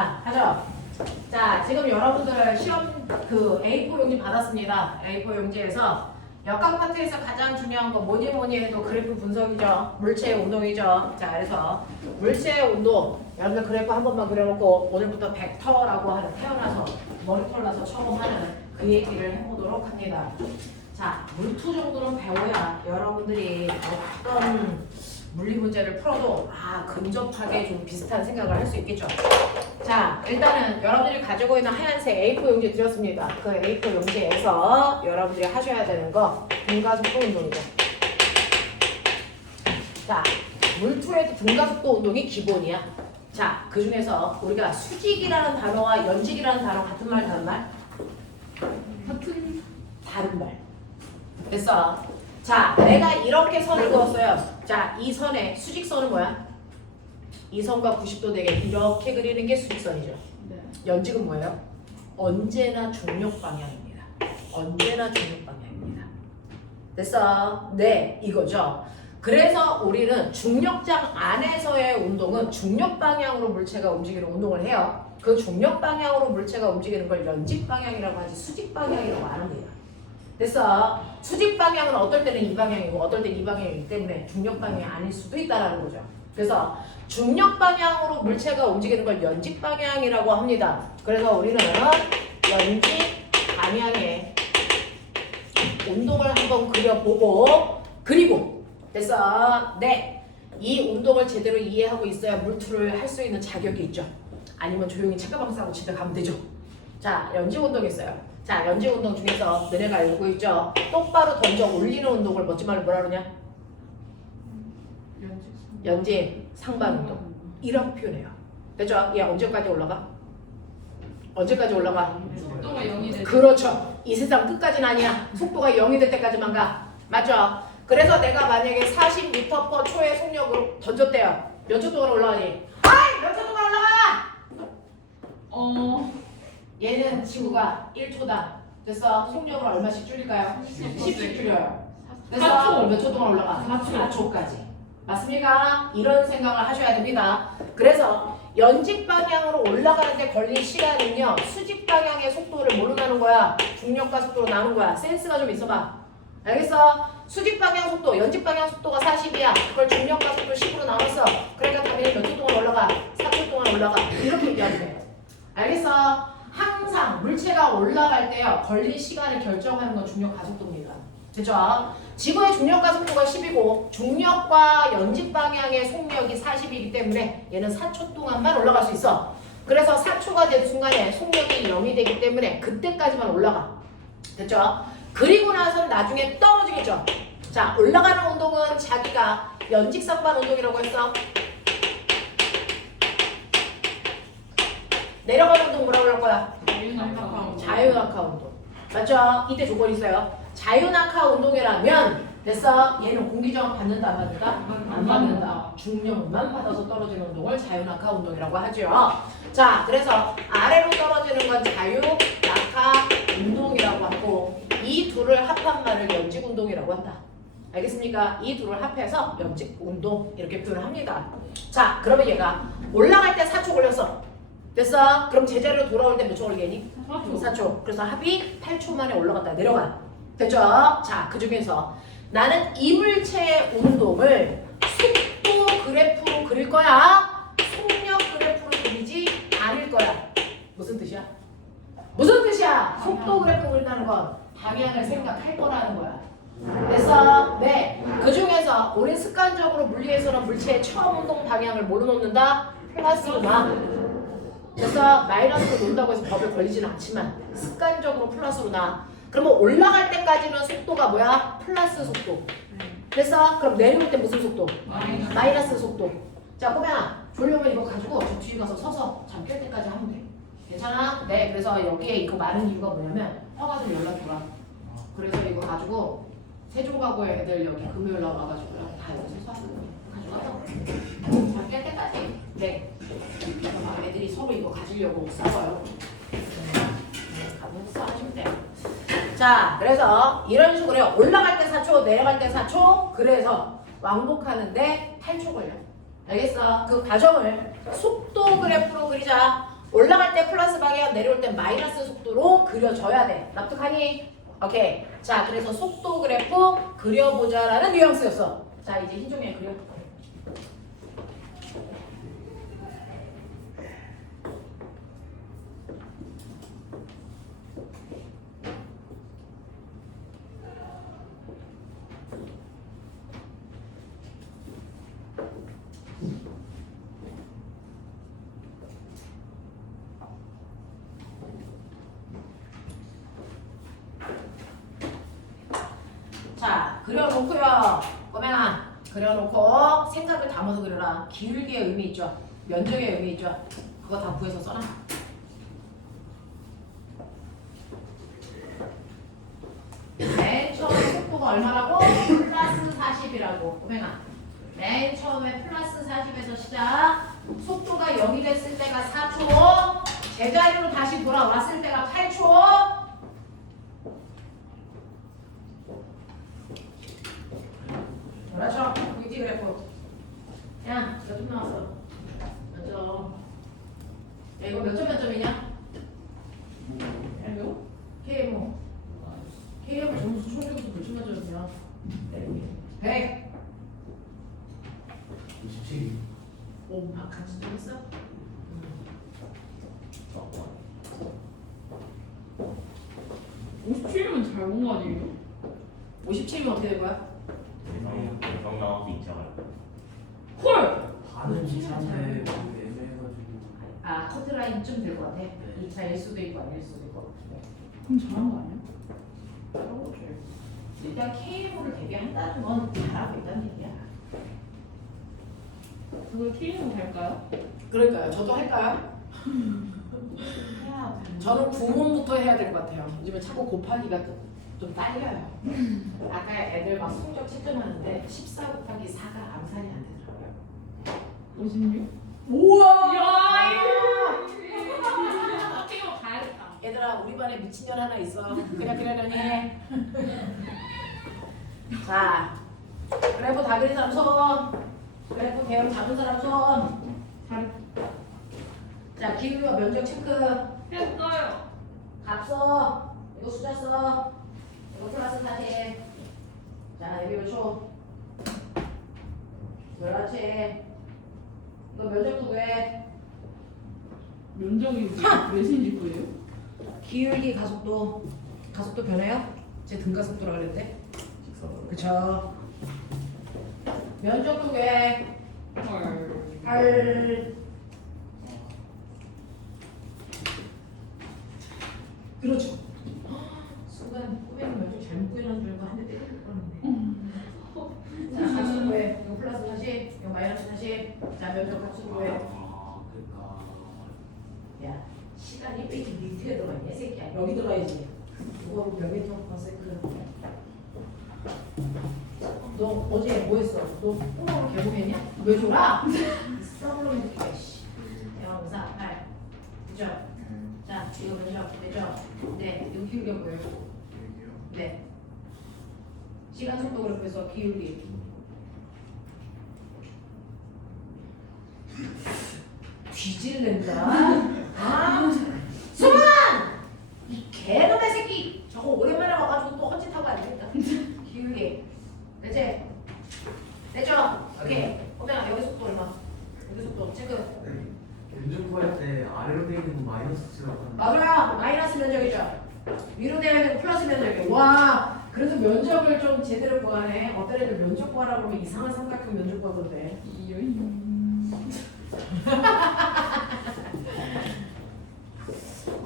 자, 하죠. 자, 지금 여러분들 시험 그 A4 용지 받았습니다. A4 용지에서 역학 파트에서 가장 중요한 거 뭐니 해도 그래프 분석이죠. 물체의 운동이죠. 자, 그래서 물체의 운동 여러분들 그래프 한 번만 그려놓고 오늘부터 벡터라고 하는 태어나서 머리털 나서 처음 하는 그 얘기를 해보도록 합니다. 자, 물투 정도는 배워야 여러분들이 어떤 물리 문제를 풀어도 근접하게 좀 비슷한 생각을 할 수 있겠죠. 자, 일단은 여러분들이 가지고 있는 하얀색 A4 용지 드렸습니다. 그 A4 용지에서 여러분들이 하셔야 되는 거 등가속도 운동이죠. 자, 물투에도 등가속도 운동이 기본이야. 자, 그 중에서 우리가 수직이라는 단어와 연직이라는 단어 같은 말 다른 말? 다른 말. 됐어. 자, 내가 이렇게 선을 그었어요. 자, 이 선의 수직선은 뭐야? 이 선과 90도 되게 이렇게 그리는 게 수직선이죠. 네. 연직은 뭐예요? 언제나 중력 방향입니다. 언제나 중력 방향입니다. 됐어? 네, 이거죠. 그래서 우리는 중력장 안에서의 운동은 중력 방향으로 물체가 움직이는 운동을 해요. 그 중력 방향으로 물체가 움직이는 걸 연직 방향이라고 하지 수직 방향이라고 안 합니다. 됐어? 수직 방향은 어떨 때는 이 방향이고 어떨 때는 이 방향이기 때문에 중력 방향이 아닐 수도 있다는 거죠. 그래서 중력 방향으로 물체가 움직이는 걸 연직 방향이라고 합니다. 그래서 우리는 연직 방향의 운동을 한번 그려보고 그리고 됐어? 네. 이 운동을 제대로 이해하고 있어야 물투를 할 수 있는 자격이 있죠. 아니면 조용히 책가방 싸고 집에 가면 되죠. 자, 연직 운동이 있어요. 자, 연직 운동 중에서 너네가 알고 있죠? 똑바로 던져 올리는 운동을 멋진 말로 뭐라 그러냐? 연직 상반 운동. 이렇게 표현해요. 됐죠? 얘 언제까지 올라가? 언제까지 올라가? 속도가 0이 될 그렇죠. 이 세상 끝까지는 아니야. 속도가 0이 될 때까지만 가. 맞죠? 그래서 내가 만약에 40m/초의 속력으로 던졌대요. 몇 초 동안 올라가니? 몇 초 동안 올라가? 얘는 지구가 1초다. 됐어? 속력을 얼마씩 줄일까요? 10씩 줄여요. 그래서 몇 초 동안 올라가? 4초까지. 맞습니까? 이런 생각을 하셔야 됩니다. 그래서 연직 방향으로 올라가는데 걸린 시간은요, 수직 방향의 속도를 뭘로 나눈 거야? 중력과 속도로 나눈 거야. 센스가 좀 있어봐. 알겠어? 수직 방향 속도, 연직 방향 속도가 40이야. 그걸 중력과 속도 10으로 나눴어. 그러니까 당연히 몇 초 동안 올라가? 4초 동안 올라가. 이렇게 얘기하면 돼요. 알겠어? 항상 물체가 올라갈 때요, 걸린 시간을 결정하는 건 중력 가속도입니다. 됐죠? 지구의 중력 가속도가 10이고 중력과 연직 방향의 속력이 40이기 때문에 얘는 4초 동안만 올라갈 수 있어. 그래서 4초가 되는 순간에 속력이 0이 되기 때문에 그때까지만 올라가. 됐죠? 그리고 나서는 나중에 떨어지겠죠. 자, 올라가는 운동은 자기가 연직 상반 운동이라고 했어. 내려가는 운동 뭐라고 할 거야? 자유낙하 운동. 맞죠? 이때 조건이 있어요. 자유낙하 운동이라면 됐어? 얘는 공기저항 받는다 안 받는다? 안 받는다. 중력만 받아서 떨어지는 운동을 자유낙하 운동이라고 하죠. 자, 그래서 아래로 떨어지는 건 자유낙하 운동이라고 하고 이 둘을 합한 말을 연직 운동이라고 한다. 알겠습니까? 이 둘을 합해서 연직 운동 이렇게 표현을 합니다. 자, 그러면 얘가 올라갈 때 4초 걸렸어. 됐어? 그럼 제자리로 돌아올 때 몇 초 걸리겠니? 4초. 그래서 합이 8초 만에 올라갔다 내려가. 됐죠? 자, 그 중에서 나는 이물체의 운동을 속도 그래프로 그릴 거야? 속력 그래프로 그리지 않을 거야. 무슨 뜻이야? 무슨 뜻이야? 속도 그래프로 그린다는 건 방향을 생각할 거라는 거야. 됐어? 네. 그 중에서 우리 습관적으로 물리에서는 물체의 처음 운동 방향을 뭐로 놓는다? 플러스로 놔. 그래서 마이너스로 논다고 해서 법에 걸리지는 않지만 습관적으로 플러스로 나. 그러면 올라갈 때까지는 속도가 뭐야? 플러스 속도. 그래서 그럼 내려올 때 무슨 속도? 마이너스 속도. 자, 꼬매야 졸려면 이거 가지고 저 뒤에 가서 서서 잠 깰 때까지 하면 돼. 괜찮아? 네. 그래서 여기에 이거 많은 이유가 뭐냐면 허가 좀 연락 줘라. 그래서 이거 가지고 세종가구 애들 여기 금요일 날 와가지고요. 다 여기서 가져가서 잠 깰 때까지. 네. 애들이 서로 이거 가지려고 싸워요. 가면서 싸우시면 돼요. 자, 그래서 이런 식으로 올라갈 때 4초, 내려갈 때 4초. 그래서 왕복하는데 8초 걸려. 알겠어? 그 과정을 속도 그래프로 그리자. 올라갈 때 플러스 방향, 내려올 때 마이너스 속도로 그려줘야 돼. 납득하니? 오케이. 자, 그래서 속도 그래프 그려보자라는 뉘앙스였어. 자, 이제 흰종이에 그려. 자, 그려놓고요. 꼬맹아, 그려놓고 생각을 담아서 그려라. 기울기의 의미 있죠? 면적의 의미 있죠? 그거 다 구해서 써놔. 맨 처음에 속도가 얼마라고? 플러스 40이라고. 꼬맹아, 맨 처음에 플러스 40에서 시작. 속도가 0이 됐을 때가 4초. 제자리로 다시 돌아왔을 때가 8초. 그렇죠. VT 그래프. 야, 몇 점 나왔어? 몇 점? 야, 이거 몇 점 만점이냐? 이거? KMO. KMO 점수 총점수 몇 점 만점이냐? 100. 27. 오, 아, 같이 좀 했어? 57이면 잘 본 거 아니에요? 57이면 어떻게 된 거야? 대성 나올 수 있잖아요. 헐! 반은 진짜인데 애매해가지고. 아, 커트라인쯤 될 것 같아. 2차일 수도 있고 아닐 수도 있고. 네. 그럼 잘한 거 아니야? 그런 거지. 일단 KMO를 대비한다는 건 잘하고 있다는 얘기야. 그걸 K로 갈까요? 그러니까요. 저도 할까요? 저는 구몬부터 해야 될 것 같아요. 요즘에 자꾸 곱하기가 좀 딸려요. 아까 애들 막 성적 채점하는데 14 곱하기 4가 암산이 안 되더라고요. 56? 우와! 야, K로 가야겠다. 얘들아, 우리 반에 미친년 하나 있어. 그냥 그러려니 해. 자, 그래프 다 그린 사람 손. 그래프 개형 잡은 사람 손. 잘 자, 기울기와 면적 체크. 했어요. 값 써. 이거 숫자 써. 이거 플러스 40. 자, 여기 몇 초? 그렇지. 이거 면적 구해. 면적이 몇인지 거예요? 기울기 가속도. 가속도 변해요? 제 등가속도라 그랬는데. 직선으로. 그쵸. 면적 구해. 헐. 8. 그렇죠. 순간 꼬맹이 면적 잘못 구해놓은 줄 알고 한 대 때릴 뻔했네. 자, 값수 구해. 이거 플러스 40, 이거 마이너스 40. 자, 면적 값수 구해. 아, 그러니까. 야, 시간이 왜 이렇게 밑에 들어가 있냐, 새끼야. 여기 들어가야지. 이거 몇 미터 퍼 세컨드. 너 어제 뭐 했어? 너 뽕으로 개봉했냐? 왜 졸아? 썩으로 느끼게, 씨. 0, 4, 8. 그죠? 자, 이거 면적 되죠? 네, 이거 기울기가 뭐예요? 여기요. 네. 시간 속도 그래프에서 기울기. 뒤질랜다. 아, 수만! 이 개놈의 새끼! 저거 오랜만에 와가지고 또 헛짓하고 안 되겠다. 기울기. 됐지? 됐죠? 오케이. 그러면 여기 속도 얼마? 여기 속도 체크. 면접 구할 때 아래로 돼 있는 거 마이너스라고 하는. 맞아요. 마이너스 면적이죠. 위로 되어 있는 플러스 면적이에요. 와, 그래서 면적을 좀 제대로 구하네. 어떤 애들 면적 구하라고 하면 이상한 삼각형 면적 구하던데.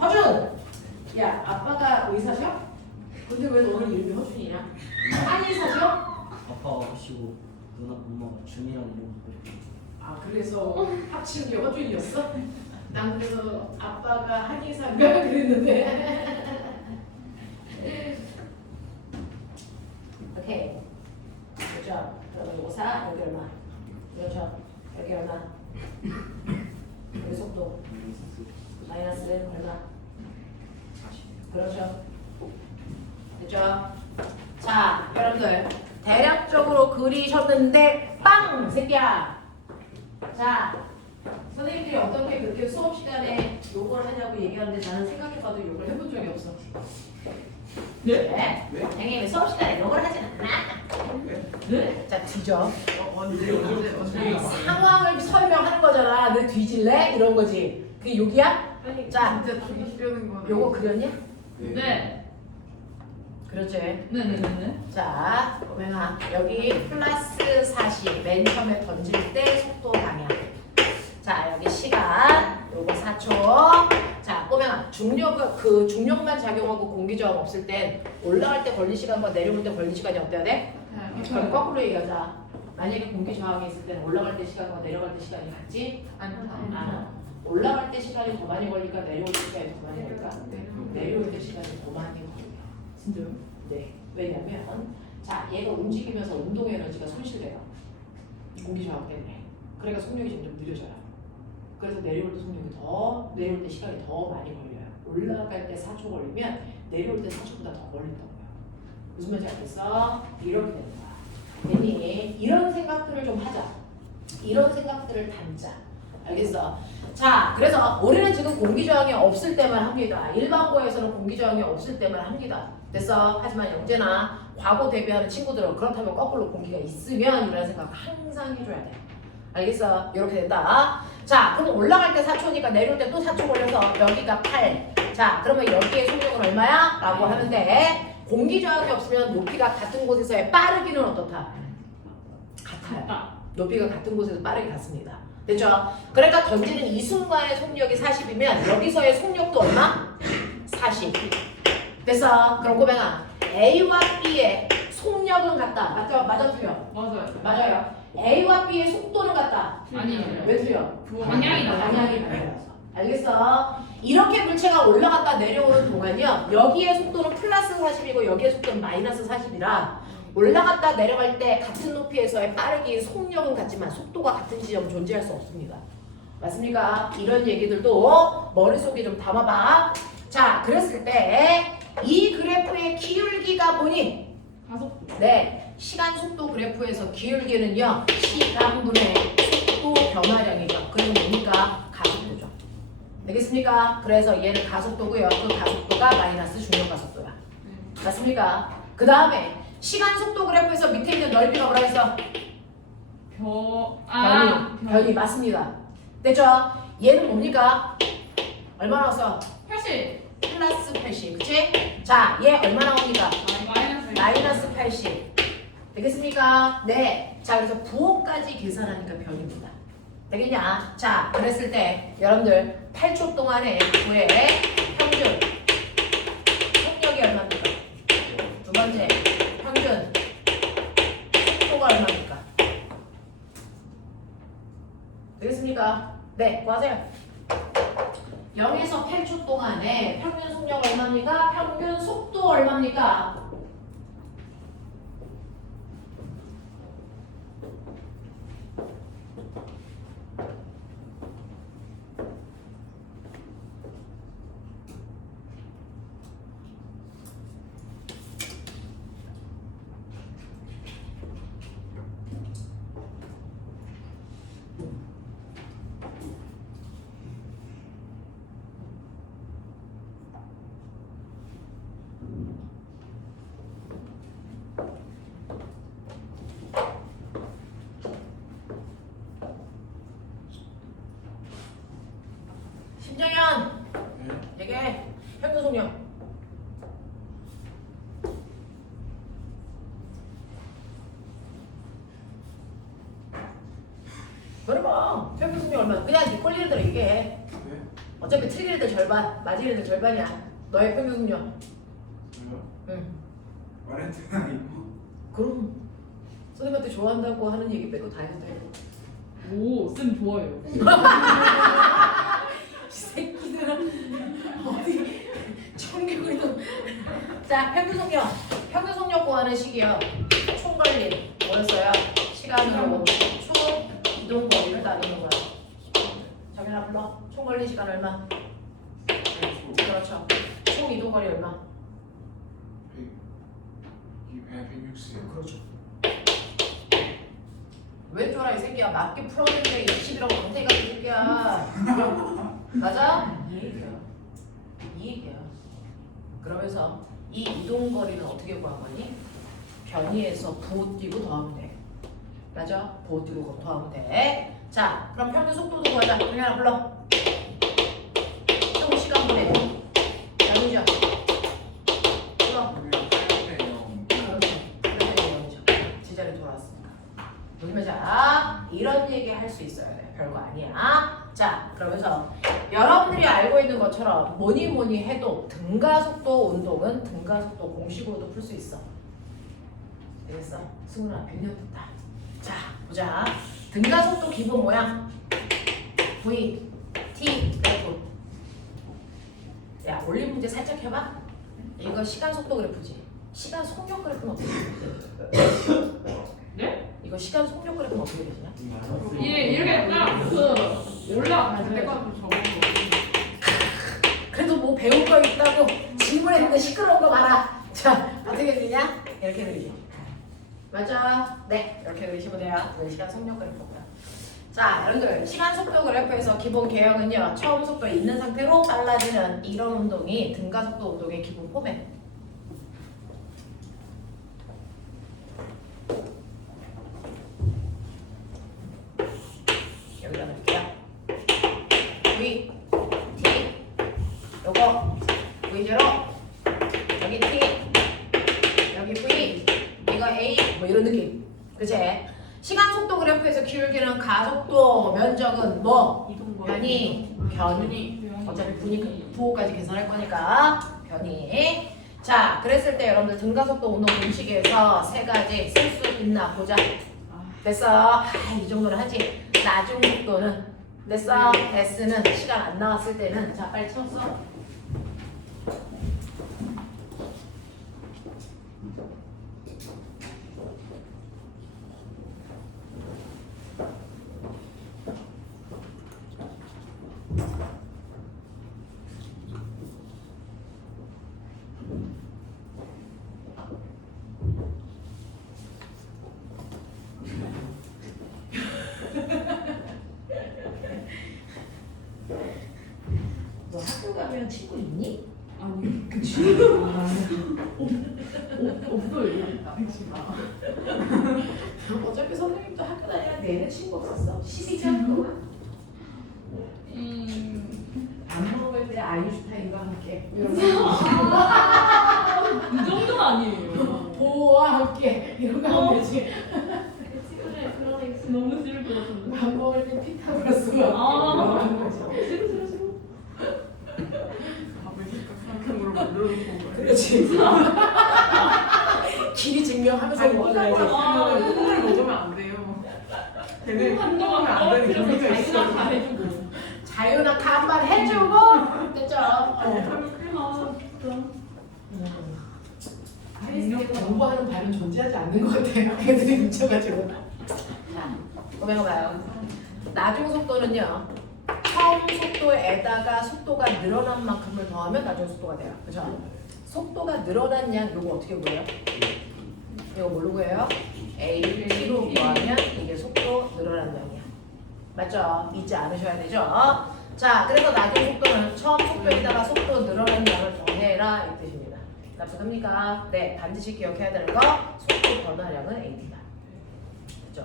허준! 야, 아빠가 의사셔? 근데 왜 너는 이름이 허준이냐? 한의사셔? 아빠가 하시고 누나 엄마가 준이라는 이름 부르고 아, 그래서 합친 게 허준이었어? 난 그래서 아빠가 한의사인가 그랬는데. 오케이. 그렇죠. 그럼 이거 4, 여기 얼마? 그렇죠. 여기 얼마? 여기 속도. 마이너스 얼마? 그렇죠. 됐죠? 자, 여러분들 대략적으로 그리셨는데 빵! 새끼야! 자, 선생님들이 어떻게 그렇게 수업 시간에 요 하자고 얘기하는데 나는 생각해봐도 욕을 해본 적이 없어. 네? 네? 선생님이 수업 시간에 욕을 하진 않아. 네? 자 뒤져. 언제 상황을 설명하는 거잖아. 너 뒤질래? 이런 거지. 그게 욕이야? 자, 진짜 죽이려는 거는 요거 그렸냐? 네. 그렇지. 네네네네. 자, 꼬맹아 여기 플러스 40 맨 처음에 던질 때 속도 방향. 자, 여기 시간 요거 4초. 자, 꼬맹아 중력만 작용하고 공기 저항 없을 땐 올라갈 때 걸린 시간과 내려올 때 걸린 시간이 어때야 돼? 그럼 거꾸로 얘기하자. 만약에 공기 저항이 있을 때는 올라갈 때 시간과 내려갈 때 시간이 같지? 않아. 올라갈 때 시간이 더 많이 걸릴까 내려올 때 시간이 더 많이 걸릴까? 내려올 때 시간이 더 많이 걸려. 진짜요? 네. 왜냐면 자 얘가 움직이면서 운동 에너지가 손실돼요. 공기 저항 때문에. 그러니까 속력이 점점 느려져요. 그래서 내려올 때 내려올 때 시간이 더 많이 걸려요. 올라갈 때 4초 걸리면 내려올 때 4초보다 더 걸린다고요. 무슨 말인지 알겠어? 이렇게 되는 거야. 괜히 이런 생각들을 좀 하자. 이런 생각들을 담자. 알겠어? 자, 그래서 우리는 지금 공기 저항이 없을 때만 합니다. 일반고에서는 공기 저항이 없을 때만 합니다. 됐어? 하지만 영재나 과거 대비하는 친구들은 그렇다면 거꾸로 공기가 있으면 이런 생각 항상 해줘야 돼. 알겠어? 이렇게 된다. 자, 그럼 올라갈 때 4초니까 내려올 때 또 4초 걸려서 여기가 8. 자, 그러면 여기의 속력은 얼마야? 라고 하는데 공기 저항이 없으면 높이가 같은 곳에서의 빠르기는 어떻다? 같아요. 갔다. 높이가 같은 곳에서 빠르게 갔습니다. 됐죠? 그러니까 던지는 이 순간의 속력이 40이면 여기서의 속력도 얼마? 40. 됐어? 그럼 꼬맹아 A와 B의 속력은 같다. 맞죠? 맞아 틀려? 맞아요. 맞아요. A와 B의 속도는 같다. 아니에요. 왜 틀려? 방향이 달라요. 방향이 달라서. 알겠어? 이렇게 물체가 올라갔다 내려오는 동안요. 여기의 속도는 플러스 40이고 여기의 속도는 마이너스 40이라 올라갔다 내려갈 때 같은 높이에서의 빠르기 속력은 같지만 속도가 같은 지점은 존재할 수 없습니다. 맞습니까? 이런 얘기들도 머릿속에 좀 담아봐. 자, 그랬을 때 이 그래프의 기울기가 뭐니? 가속. 네, 시간 속도 그래프에서 기울기는요 시간분의 속도 변화량이죠. 그럼 뭡니까? 가속도죠. 되겠습니까? 그래서 얘는 가속도고요. 그 가속도가 마이너스 중력 가속도야. 맞습니까? 그 다음에 시간 속도 그래프에서 밑에 있는 넓이가 뭐라 했어? 변이 맞습니다. 됐죠? 얘는 뭡니까? 얼마 나왔어? 80. 플러스 80, 그치? 자, 얘 얼마 나옵니까? 마이너스 80. 되겠습니까? 네. 자, 그래서 부호까지 계산하니까 변입니다. 되겠냐? 자, 그랬을 때 여러분들 8초 동안에 부의 평균 속력이 얼마입니까? 두 번째, 평균 속도가 얼마입니까? 되겠습니까? 네, 구하세요. 0에서 8초 동안에 평균 속력 얼마입니까? 평균 속도 얼마입니까? 심정현 얘기해. 평균 속력. 그럼 평균 속력 얼마? 그냥 네 꼴리는 대로 얘기해. 어차피 틀리는 데 절반, 맞으는 데 절반이야. 너의 평균 속력. 응. 말했잖아 이거. 그럼 선생님한테 좋아한다고 하는 얘기 빼고 다 해도 돼. 오, 쌤 좋아요. 이 새끼들은 어디 청개구리도. 자, 평균 속력. 평균 속력 구하는 식이요. 총 걸림 뭐였어요? 시간으로 총 이동 거리를 나누는 거야. 정연아 불러. 총 걸린 시간 얼마? 그렇죠. 총 이동 거리 얼마? 160. 그렇죠. 왜 쫄아 이 새끼야. 맞게 풀었는데 20이라고 강태기 같은 새끼야. 맞아? 이 얘기야. 이 얘기야. 그러면서 이 이동거리는 어떻게 구한 거니? 변이에서 부호 띄고 더하면 돼. 맞아? 부호 띄고 더하면 돼. 자, 그럼 평균 속도도 구하자. 그냥 불러. 총 시간 분해. 나누죠. 불러. 제자리 돌아왔으니까. 보시면 자, 이런 얘기 할 수 있어야 돼. 별거 아니야. 자, 그러면서 여러분들이 알고 있는 것처럼 뭐니 해도 등가속도 운동은 등가속도 공식으로도 풀 수 있어. 되겠어? 승훈아 100년 됐다. 자, 보자. 등가속도 기본 모양 V, T, 그래프. 야, 올림 문제 살짝 해봐. 이거 시간 속도 그래프지. 시간 속력 그래프는 어떻게 돼? 네? 이거 시간 속력 그래프는 어떻게 되시냐? 예, 이렇게 딱그 올라가는 맞아요. 거 적은 거. 그래도 뭐 배울 거 있다고 질문했는데 시끄러운 거 봐라. 자, 어떻게 되냐? 이렇게 그리죠. 맞죠? 네, 이렇게 그리시면 돼요. 네, 시간 속력 그래프고요. 자, 여러분들 시간 속도 그래프에서 기본 개형은요. 처음 속도에 있는 상태로 빨라지는 이런 운동이 등가속도 운동의 기본 포맷. 여기다 넣을게요. V, T, 요거 V0, 여기 T, 여기 V, 이거 A, 뭐 이런 느낌. 그치? 시간 속도 그래프에서 기울기는 가속도, 면적은 뭐? 변이, 변이. 어차피 부호까지 계산할 거니까 변이. 자, 그랬을 때 여러분들 등가속도 운동 공식에서 세 가지 쓸 수 있나 보자. 됐어. 아, 이 정도는 하지. 나중 속도는 됐어. S는 시간 안 나왔을 때는 자, 빨리 채웠어. 너 학교 가면 친구 있니? 아니, 없어요. 어차피 선생님도 학교 다니는 내내 친구 없었어. 12년 동안 안 먹을 때 아인슈타인과 함께 이런 이 정도는 아니에요. 보호와 함께 이런 거 하면 되지. 너무 싫을 것 같은데. 밥 먹을 때 피타고라스가 아. 하는 거죠. 싫어. 밥을 삼각형으로 만들어 놓고 그렇지. 길이 증명하면서 먹어야지. 콩을 먹으면 안 돼요. 걔는 한동안 안 되는 떨어뜨려서 경우가 있어. 자기가 다 해주고. 자유낙하 한번 해주고 됐죠? 공부하는 발은 존재하지 않는 것 같아요. 애들이 미쳐가지고. 자, 고백해봐요. 나중 속도는요. 처음 속도에다가 속도가 늘어난 만큼을 더하면 나중 속도가 돼요. 그죠? 속도가 늘어난 양 요거 어떻게 구해요? 이거 뭘로 구해요? AT로 구하면 이게 속도 늘어난 양이야. 맞죠? 잊지 않으셔야 되죠? 자, 그래서 나중 속도는 처음 속도에다가 속도 늘어난 양을 더해라 이 뜻입니다. 납득합니까? 네, 반드시 기억해야 되는 거 속도 변화량은 AT다. 그죠?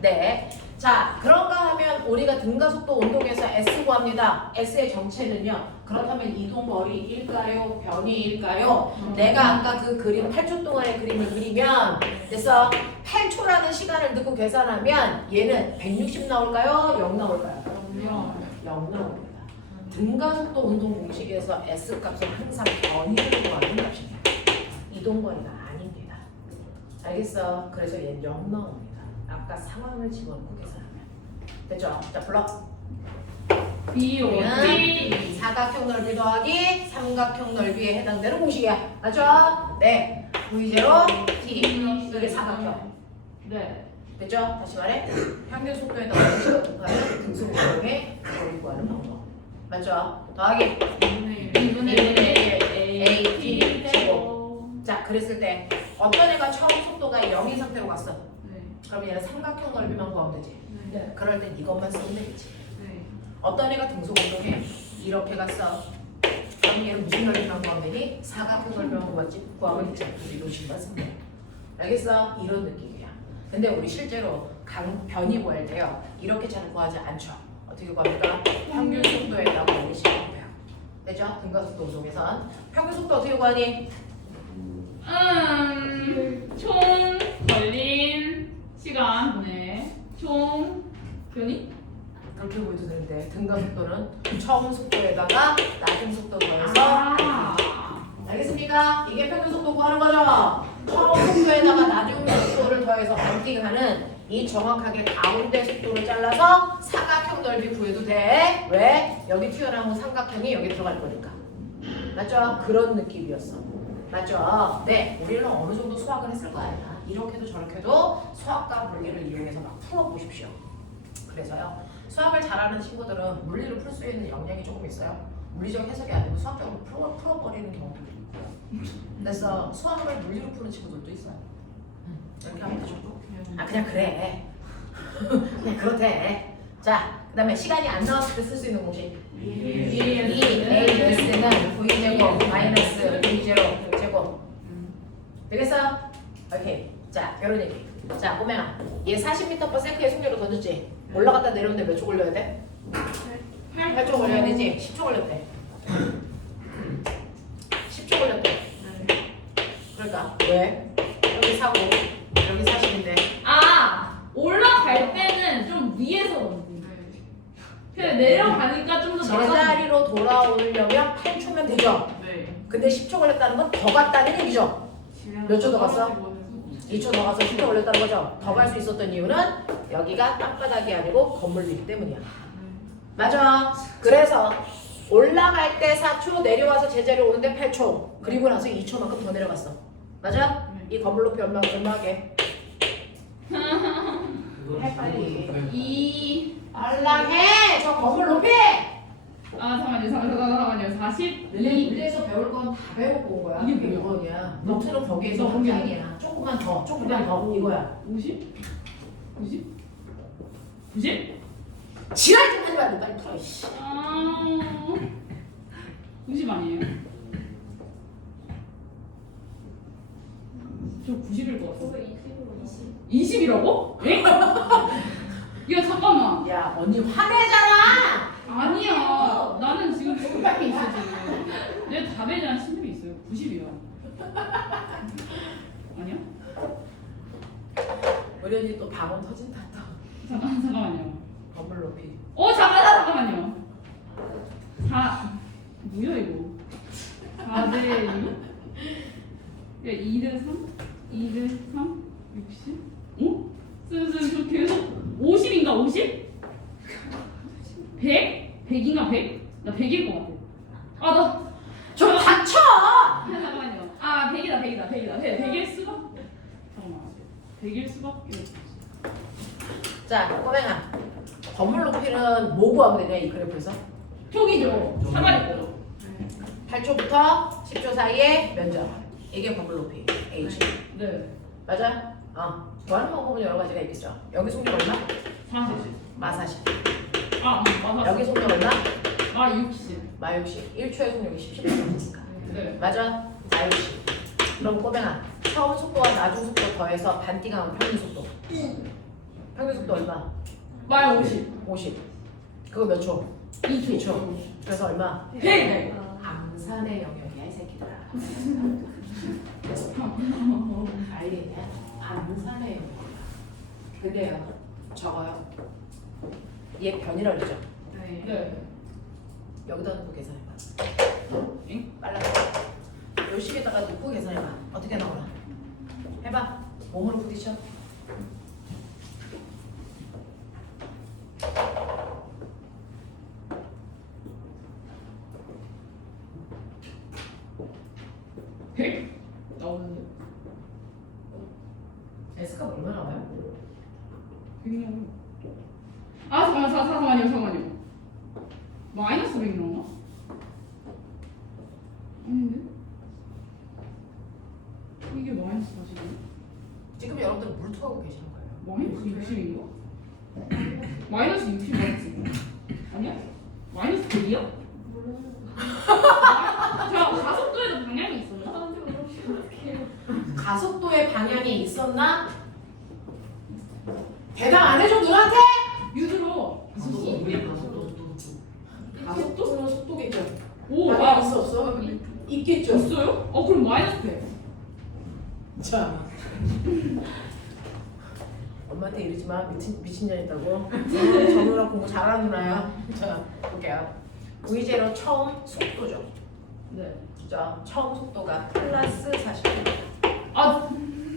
네. 자, 그런가 하면 우리가 등가속도 운동에서 S 구합니다. S의 정체는요. 그렇다면 이동거리일까요? 변이일까요? 내가 아까 그 그림 8초 동안의 그림을 그리면 됐어. 8초라는 시간을 넣고 계산하면 얘는 160 나올까요? 0 나올까요? 0 나옵니다. 등가속도 운동 공식에서 S 값은 항상 변이를 구하는 값입니다. 이동거리가 아닙니다. 알겠어? 그래서 얘는 0 나옵니다. 아까 상황을 집어넣고 계산하면 됐죠? 자, 불러. BOT 사각형 넓이 더하기 삼각형 넓이에 해당되는 공식이야. 맞죠? 네. V0 T 이게 사각형. 네. 됐죠? 다시 말해. 평균 속도에다가 공식을 곱하면 등수 운동의 거리 구하는 방법. 맞죠? 더하기 2분의 1 AT 제곱. 자, 그랬을 때 어떤 애가 처음 속도가 0인 상태로 갔어. 네. 그럼 얘는 삼각형 넓이만 구하면 되지. 네. 그럴 땐 이것만 쓰면 되겠지. 네. 어떤 애가 등속 운동해 이렇게 갔어. 그럼 얘는 무슨 넓이만 구하면 되니? 사각형 넓이만 구하면 되지. 이런 식으로 씁니다. 알겠어? 이런 느낌이야. 근데 우리 실제로 변이 구할 때요. 이렇게 잘 구하지 않죠. 어떻게 구합니까? 평균 속도에다가 원리식 구해요. 되죠? 등가속도 운동에선 평균 속도 어떻게 구하니? 총 걸린 시간. 네. 총 변이? 그렇게 보여도 되는데 등가속도는 처음 속도에다가 낮은 속도 더해서 알겠습니까? 이게 평균 속도 구하는 거죠? 처음 속도에다가 낮은 속도를 더해서 반띵하는 이 정확하게 가운데 속도를 잘라서 사각형 넓이 구해도 돼. 왜? 여기 튀어나온 삼각형이 여기 들어갈 거니까. 맞죠? 그런 느낌이었어. 맞죠? 네, 우리는 어느 정도 수학을 했을 거 아니야. 이렇게도 저렇게도 수학과 물리를 이용해서 막 풀어보십시오. 그래서요, 수학을 잘하는 친구들은 물리를 풀 수 있는 역량이 조금 있어요. 물리적 해석이 안 되면 수학적으로 풀어버리는 경우도 있고요. 그래서 수학을 물리로 푸는 친구들도 있어요. 이렇게 하면 되죠. 아, 그냥 그래. 그냥 그렇대. 자, 그 다음에 시간이 안 나왔을 때 쓸 수 있는 공식. 이 AS는 V제곱 마이너스 V0 제곱. 되겠어? 오케이. 자, 이런 얘기. 자, 보면 얘 40m/s의 속력으로 던졌지? 올라갔다 내려오는데 몇 초 걸려야 돼? 8초 걸려야 되지? 10초 걸렸대. 10초 걸렸대. 그러니까 왜? 여기 4고 여기 40인데 올라갈 때는 좀 위에서 던지. 근데 내려가니까 좀 더 제자리로 돌아오려면 8초면 되죠? 네. 근데 10초 걸렸다는 건 더 갔다는 얘기죠? 몇 초 더 갔어? 2초 더 가서 10초 걸렸다는 거죠? 더 갈 수 있었던 이유는 여기가 땅바닥이 아니고 건물 위기 때문이야. 맞아. 그래서 올라갈 때 4초, 내려와서 제자리 오는데 8초, 그리고 나서 2초만큼 더 내려갔어. 맞아? 이 건물 높이 얼마게? 해 빨리. 알랑해! 저 건물 높이! 잠깐만요. 42. 물리에서 배울 건 다 배우고 온 거야. 이게 이게 뭐야? 거기야. 노트는 거기에서 너 한 거기야. 장이야. 조금만 더 이거야. 50? 90? 90? 지랄 좀 하지 말고 빨리 풀어. 이씨. 90 아니에요? 저 90일 것 같아. 20이라고? 에? 야 잠깐만. 야 언니 화내잖아. 아니야. 나는 지금 충격이 있어 지금. 내 답에 대한 신념이 있어요. 90이야. 아니야? 우리 언니 또 방언 터진다 또. 잠깐만요. 건물 높이. 잠깐만요. 뭐야 이거? 4대 6? 야 2대 3? 2대 3? 60? 어? 저 계속 50인가 50? 100? 100인가 100? 나 100일 것 같아. 좀 닥쳐. 잠깐만요. 100이다. 100일 수밖에. 잠깐만. 100일 수밖에. 자 꼬맹아. 건물 높이는 뭐 구하면 되냐 이 그래프에서? 쪽이죠. 사다리죠. 8초부터 10초 사이에 면적. 이게 건물 높이. H. 네. 맞아? 구하는 방법은 여러 가지가 있겠죠. 여기 속력 얼마? 40. 마 40. 맞아. 여기 속력 얼마? 60. 마 60. 1초의 속력이 10km니까. 네. 맞아? 마 60. 그럼 꼬맹아. 처음 속도와 나중 속도 더해서 반띵하면 평균 속도. 평균 속도 얼마? 말 50. 50. 그거 몇 초? 2초. 그래서 얼마? 100. 암산의 영역이야 이 새끼들아. 알겠냐? 암산의 영역. 근데요, 적어요. 얘 변이라 그러죠? 네. 여기다 놓고 계산해봐. 응? 빨라. 요 식에다가 놓고 계산해봐. 어떻게 나오나? 해봐. 몸으로 부딪혀. 나오는데. S가 얼마 나와요? 100 나오네. 잠깐만요. 마이너스 100 나오나? 아닌데? 이게 마이너스 40이야? 지금 여러분들 물투하고 계시는 거예요. 마이너스 60인가? 마이너스 60 맞지? 아니야? 마이너스 100이야? 가속도의 방향이 있었나? 대답 안 해줘 누나한테? 유주로 가속도는 속도겠죠. 오, 방향 아, 있어 없어? 있겠죠. 있어요? 그럼 마이너스 100. 자, 엄마한테 이러지 마. 미친년 있다고. 저 누나 공부 잘하는 누나야. 자, 볼게요. V0 처음 속도죠. 네. 자, 처음 속도가 플러스 40. 아,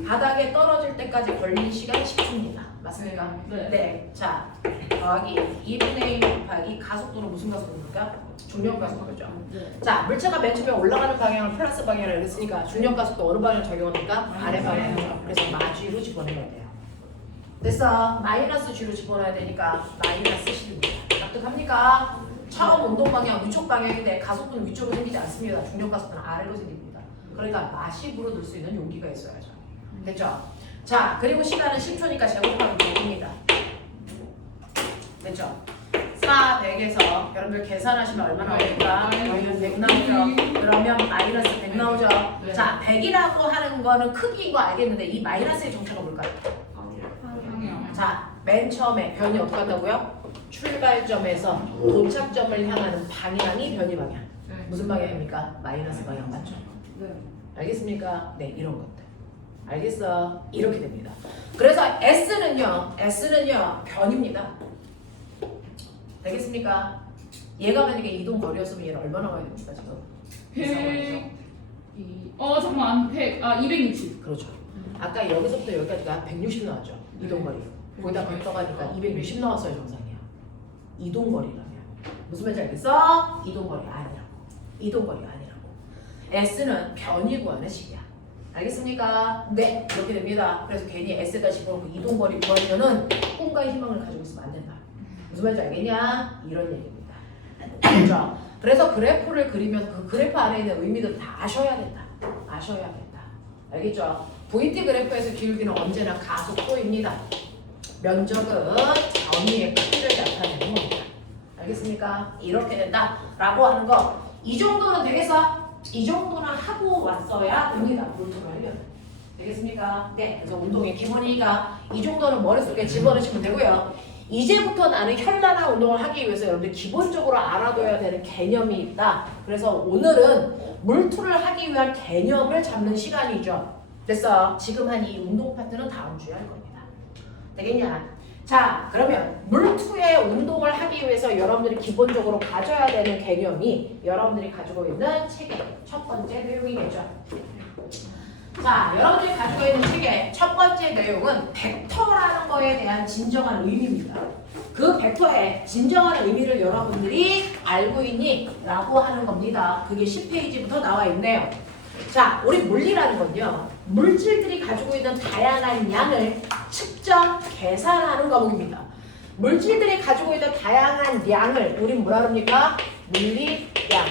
바닥에 떨어질 때까지 걸린 시간 10초입니다. 맞습니까? 네. 네. 자, 더하기 2분의 1 곱하기 가속도는 무슨 가속도입니까? 중력 가속도죠. 네. 자, 물체가 맨 처음에 올라가는 방향을 플러스 방향이라고 했으니까 중력 가속도 어느 방향 적용합니까? 아래 방향이죠. 그래서 마G로 집어넣어야 돼요. 됐어. 마이너스 G로 집어넣어야 되니까 마이너스 10입니다. 납득합니까? 처음 운동 방향 위쪽 방향인데 가속도는 위쪽으로 생기지 않습니다. 중력 가속도는 아래로 생깁니다. 그러니까 마십으로 넣을 수 있는 용기가 있어야죠. 됐죠? 자, 그리고 시간은 10초니까 제곱하면 100입니다. 됐죠? 4, 100에서 여러분들 계산하시면 얼마 나옵니까? 여기는 100 나오죠? 그러면 마이너스 100 나오죠? 네. 자, 100이라고 하는 거는 크기인 거 알겠는데 이 마이너스의 정체가 뭘까요? 방향. 자, 맨 처음에 변이 어떻게 한다고요? 출발점에서 도착점을 향하는 방향이 변이 방향. 무슨 방향입니까? 마이너스 방향 맞죠? 네. 알겠습니까? 네, 이런 것들. 알겠어? 이렇게 됩니다. 그래서 S는요, 변입니다. 되겠습니까? 얘가 만약에 이동 거리였으면 얘는 얼마나 와야 됩니까, 지금? 100. 잠깐만. 260. 그렇죠. 아까 여기서부터 여기까지가 160 나왔죠. 이동 거리. 거기다 걷어가니까 260 나왔어요, 정상이야. 이동 거리라면. 무슨 말인지 알겠어? 이동 거리 아니라고. 이동 거리 아니라고. S는 변이 구하는 식이야. 알겠습니까? 네, 이렇게 됩니다. 그래서 괜히 S에다 집어넣고 이동 거리 구하려는 꿈과 희망을 가지고 있으면 안 된다. 무슨 말인지 알겠냐? 이런 얘기입니다. 그렇죠? 그래서 그래프를 그리면서 그 그래프 안에 있는 의미들을 다 아셔야 된다. 아셔야 된다. 알겠죠? VT 그래프에서 기울기는 언제나 가속도입니다. 면적은 점유의 크기를 나타내는 겁니다. 알겠습니까? 이렇게 된다라고 하는 거. 이 정도는 되겠어? 이 정도는 하고 왔어야 됩니다. 물투를 하려면. 되겠습니까? 네. 그래서 운동의 기본이니까 이 정도는 머릿속에 집어넣으시면 되고요. 이제부터 나는 현란한 운동을 하기 위해서 여러분들 기본적으로 알아둬야 되는 개념이 있다. 그래서 오늘은 물투를 하기 위한 개념을 잡는 시간이죠. 됐어? 지금 한 이 운동 파트는 다음 주에 할 겁니다. 되겠냐? 자, 그러면 물투의 운동을 하기 위해서 여러분들이 기본적으로 가져야 되는 개념이 여러분들이 가지고 있는 책의 첫 번째 내용이겠죠. 자, 여러분들이 가지고 있는 책의 첫 번째 내용은 벡터라는 거에 대한 진정한 의미입니다. 그 벡터의 진정한 의미를 여러분들이 알고 있니? 라고 하는 겁니다. 그게 10페이지부터 나와 있네요. 자, 우리 물리라는 건요, 물질들이 가지고 있는 다양한 양을 측정, 계산하는 과목입니다. 물질들이 가지고 있는 다양한 양을 우린 뭐라 그럽니까? 물리량.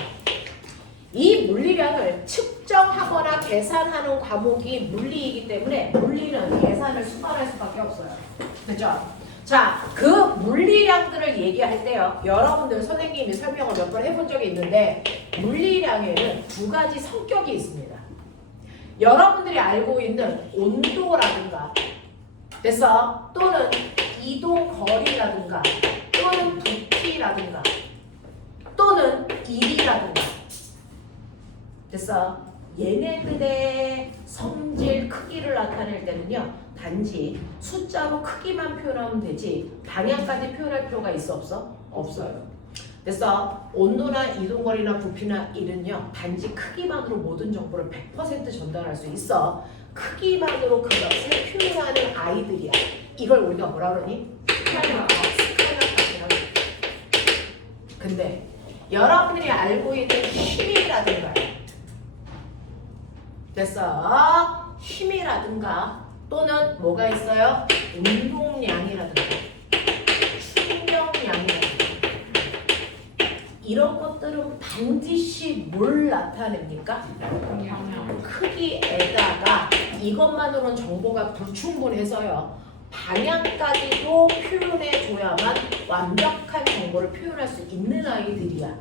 이 물리량을 측정하거나 계산하는 과목이 물리이기 때문에 물리는 계산을 수반할 수밖에 없어요. 그죠? 자, 그 물리량들을 얘기할 때요, 여러분들 선생님이 설명을 몇 번 해본 적이 있는데 물리량에는 두 가지 성격이 있습니다. 여러분들이 알고 있는 온도라든가, 됐어? 또는 이동 거리라든가, 또는 부피라든가, 또는 길이라든가, 됐어? 얘네들의 성질 크기를 나타낼 때는요, 단지 숫자로 크기만 표현하면 되지 방향까지 표현할 필요가 있어 없어? 없어요. 됐어? 온도나 이동거리나 부피나 일은요, 단지 크기만으로 모든 정보를 100% 전달할 수 있어. 크기만으로 그것을 표현하는 아이들이야. 이걸 우리가 뭐라 그러니? 스카이라고. 근데 여러분들이 알고 있는 힘이라든가, 됐어? 힘이라든가 또는 뭐가 있어요? 운동량이라든가 충격량이라든가 이런 것들은 반드시 뭘 나타냅니까? 크기에다가 이것만으로는 정보가 불충분해서요, 방향까지도 표현해줘야만 완벽한 정보를 표현할 수 있는 아이들이야.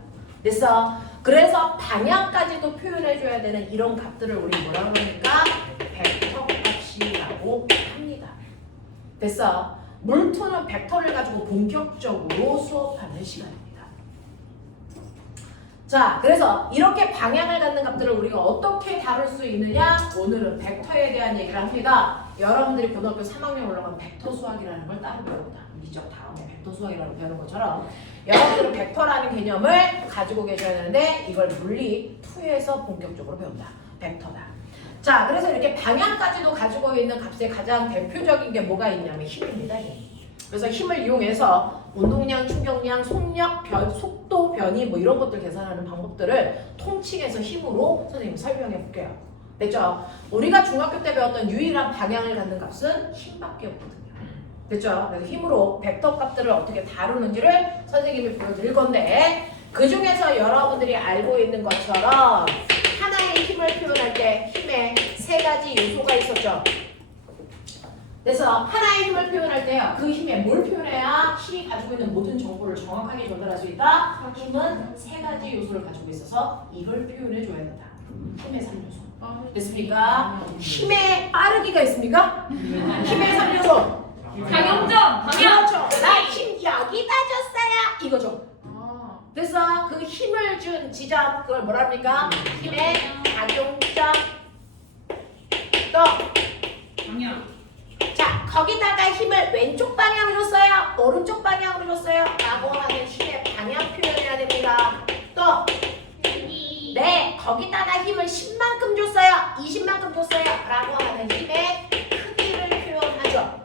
됐어? 그래서 방향까지도 표현해줘야 되는 이런 값들을 우리 뭐라고 그러니까? 벡터 됐어. 물투는 벡터를 가지고 본격적으로 수업하는 시간입니다. 자, 그래서 이렇게 방향을 갖는 값들을 우리가 어떻게 다룰 수 있느냐? 오늘은 벡터에 대한 얘기를 합니다. 여러분들이 고등학교 3학년 올라가면 벡터 수학이라는 걸 따로 배웁니다. 미적 다음에 벡터 수학이라고 배우는 것처럼 여러분들은 벡터라는 개념을 가지고 계셔야 되는데 이걸 물리 2에서 본격적으로 배운다. 벡터다. 자, 그래서 이렇게 방향까지도 가지고 있는 값의 가장 대표적인 게 뭐가 있냐면 힘입니다. 힘. 그래서 힘을 이용해서 운동량, 충격량, 속력, 속도, 변이 뭐 이런 것들 계산하는 방법들을 통칭해서 힘으로 선생님 설명해 볼게요. 됐죠? 우리가 중학교 때 배웠던 유일한 방향을 갖는 값은 힘밖에 없거든요. 됐죠? 그래서 힘으로 벡터 값들을 어떻게 다루는지를 선생님이 보여드릴 건데 그 중에서 여러분들이 알고 있는 것처럼 하나의 힘을 표현할 때 힘에 3가지 요소가 있었죠. 그래서 하나의 힘을 표현할 때요. 그 힘에 뭘 표현해야 힘이 가지고 있는 모든 정보를 정확하게 전달할 수 있다? 힘은 3가지 요소를 가지고 있어서 이걸 표현해 줘야 된다. 힘의 3요소. 됐습니까? 힘의 빠르기가 있습니까? 힘의 3요소. 작용점 방향. 그렇죠. 나 힘 여기다 줬어요. 이거죠. 그래서 그 힘을 준 지점 그걸 뭐라 합니까? 힘의 작용점. 또 방향. 자, 거기다가 힘을 왼쪽 방향으로 줬어요? 오른쪽 방향으로 줬어요? 라고 하는 힘의 방향 표현해야 됩니다. 또 네, 거기다가 힘을 10만큼 줬어요? 20만큼 줬어요? 라고 하는 힘의 크기를 표현하죠.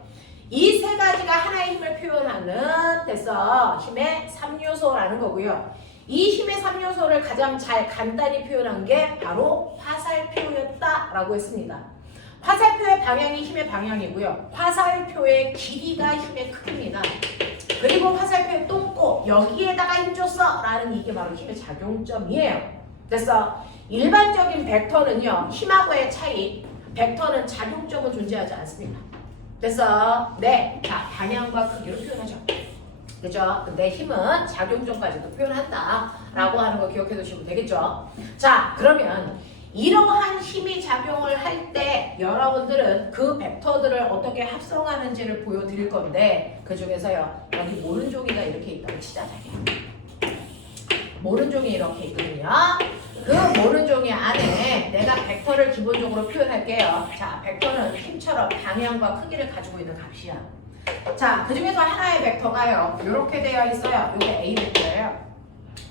이 3가지가 하나의 힘을 표현하는 됐어. 힘의 3요소라는 거고요. 이 힘의 3요소를 가장 잘 간단히 표현한 게 바로 화살표였다라고 했습니다. 화살표의 방향이 힘의 방향이고요. 화살표의 길이가 힘의 크기입니다. 그리고 화살표의 똥꼬 여기에다가 힘 줬어 라는 이게 바로 힘의 작용점이에요. 그래서 일반적인 벡터는요. 힘하고의 차이 벡터는 작용점은 존재하지 않습니다. 그래서 네, 자 방향과 크기로 표현하죠. 그죠? 근데 힘은 작용점까지도 표현한다 라고 하는 거 기억해 두시면 되겠죠. 자, 그러면 이러한 힘이 작용을 할 때 여러분들은 그 벡터들을 어떻게 합성하는지를 보여드릴 건데 그 중에서요 여기 모른 종이가 이렇게 있다고 치자 자기야. 모른 종이 이렇게 있거든요. 그 모른 종이 안에 내가 벡터를 기본적으로 표현할게요. 자, 벡터는 힘처럼 방향과 크기를 가지고 있는 값이야. 자, 그 중에서 하나의 벡터가요 이렇게 되어 있어요. 이게 A 벡터예요.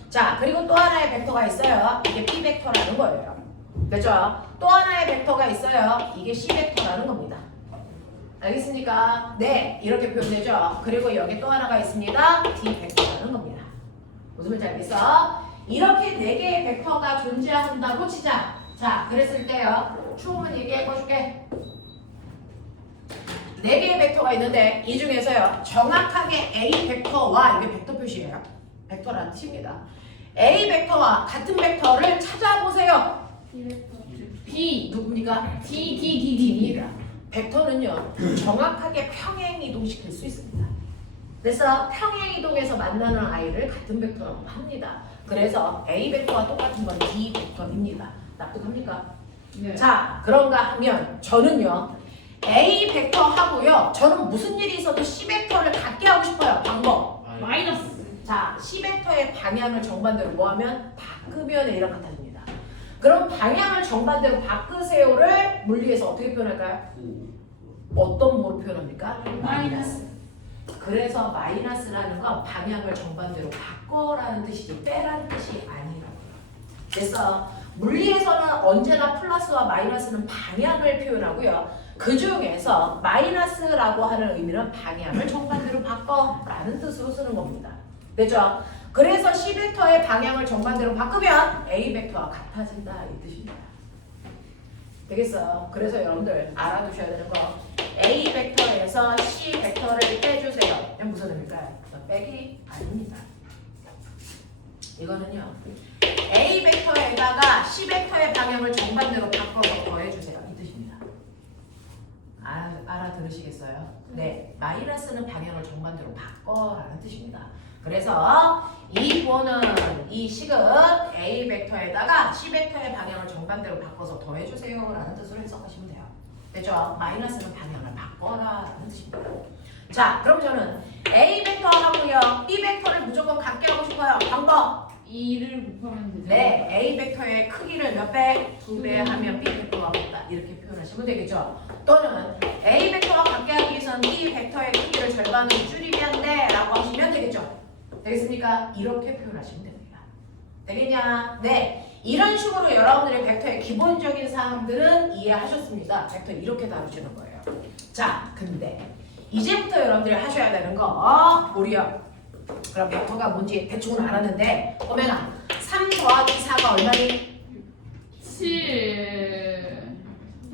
자, 그리고 또 하나의 벡터가 있어요. 이게 B 벡터라는 거예요. 그죠? 또 하나의 벡터가 있어요. 이게 C 벡터라는 겁니다. 알겠습니까? 네, 이렇게 표현되죠. 그리고 여기 또 하나가 있습니다. D 벡터라는 겁니다. 무슨 말인지 알겠어? 이렇게 4개의 벡터가 존재한다고 치자. 자, 그랬을 때요. 추우면 얘기해볼게. 4개의 벡터가 있는데 이 중에서요. 정확하게 A 벡터와 이게 벡터 표시예요. 벡터라는 뜻입니다. A 벡터와 같은 벡터를 찾아보세요. B 누굽니까? D입니다. 벡터는요 정확하게 평행 이동시킬 수 있습니다. 그래서 평행 이동해서 만나는 아이를 같은 벡터라고 합니다. 그래서 A 벡터와 똑같은 건 D 벡터입니다. 납득합니까? 네. 자, 그런가 하면 저는요 A 벡터 하고요 저는 무슨 일이 있어도 C 벡터를 갖게 하고 싶어요. 방법. 마이너스. 자, C 벡터의 방향을 정반대로 뭐하면 바꾸면 A랑 같아집니다. 그럼 방향을 정반대로 바꾸세요를 물리에서 어떻게 표현할까요? 어떤 뭐로 표현합니까? 마이너스. 그래서 마이너스라는 건 방향을 정반대로 바꿔라는 뜻이지 빼라는 뜻이 아니라고요. 그래서 물리에서는 언제나 플러스와 마이너스는 방향을 표현하고요. 그 중에서 마이너스라고 하는 의미는 방향을 정반대로 바꿔라는 뜻으로 쓰는 겁니다. 됐죠? 그래서 C 벡터의 방향을 정반대로 바꾸면 A 벡터와 같아진다 이 뜻입니다. 되겠어? 그래서 여러분들 알아두셔야 되는 거 A 벡터에서 C 벡터를 빼주세요. 이건 무슨 의미일까요? 빼기 아닙니다. 이거는요 A 벡터에다가 C 벡터의 방향을 정반대로 바꿔서 더해주세요 이 뜻입니다. 알아들으시겠어요? 네, 마이너스는 방향을 정반대로 바꿔라는 뜻입니다. 그래서 이 부호는 이 식은 A 벡터에다가 C 벡터의 방향을 정반대로 바꿔서 더해주세요 라는 뜻으로 해석하시면 돼요. 됐죠? 마이너스는 방향을 바꿔라 라는 뜻입니다. 자, 그럼 저는 A 벡터하고요 B 벡터를 무조건 같게 하고 싶어요. 방법. 2를 곱하면 되죠. 네, A 벡터의 크기를 몇 배? 2배 하면 B 벡터가 같다. 이렇게 표현하시면 되겠죠. 또는 A 벡터와 같게 하기 위해서는 B 벡터의 크기를 절반으로 줄이면 돼 라고 하시면 되겠죠. 되겠습니까? 이렇게 표현하시면 됩니다. 되겠냐? 네. 이런 식으로 여러분들의 벡터의 기본적인 사항들은 이해하셨습니다. 벡터 이렇게 다루시는 거예요. 자, 근데 이제부터 여러분들이 하셔야 되는 거 우리요. 그럼 벡터가 뭔지 대충은 알았는데 꼬맹아 3 더하기 4가 얼마니? 7.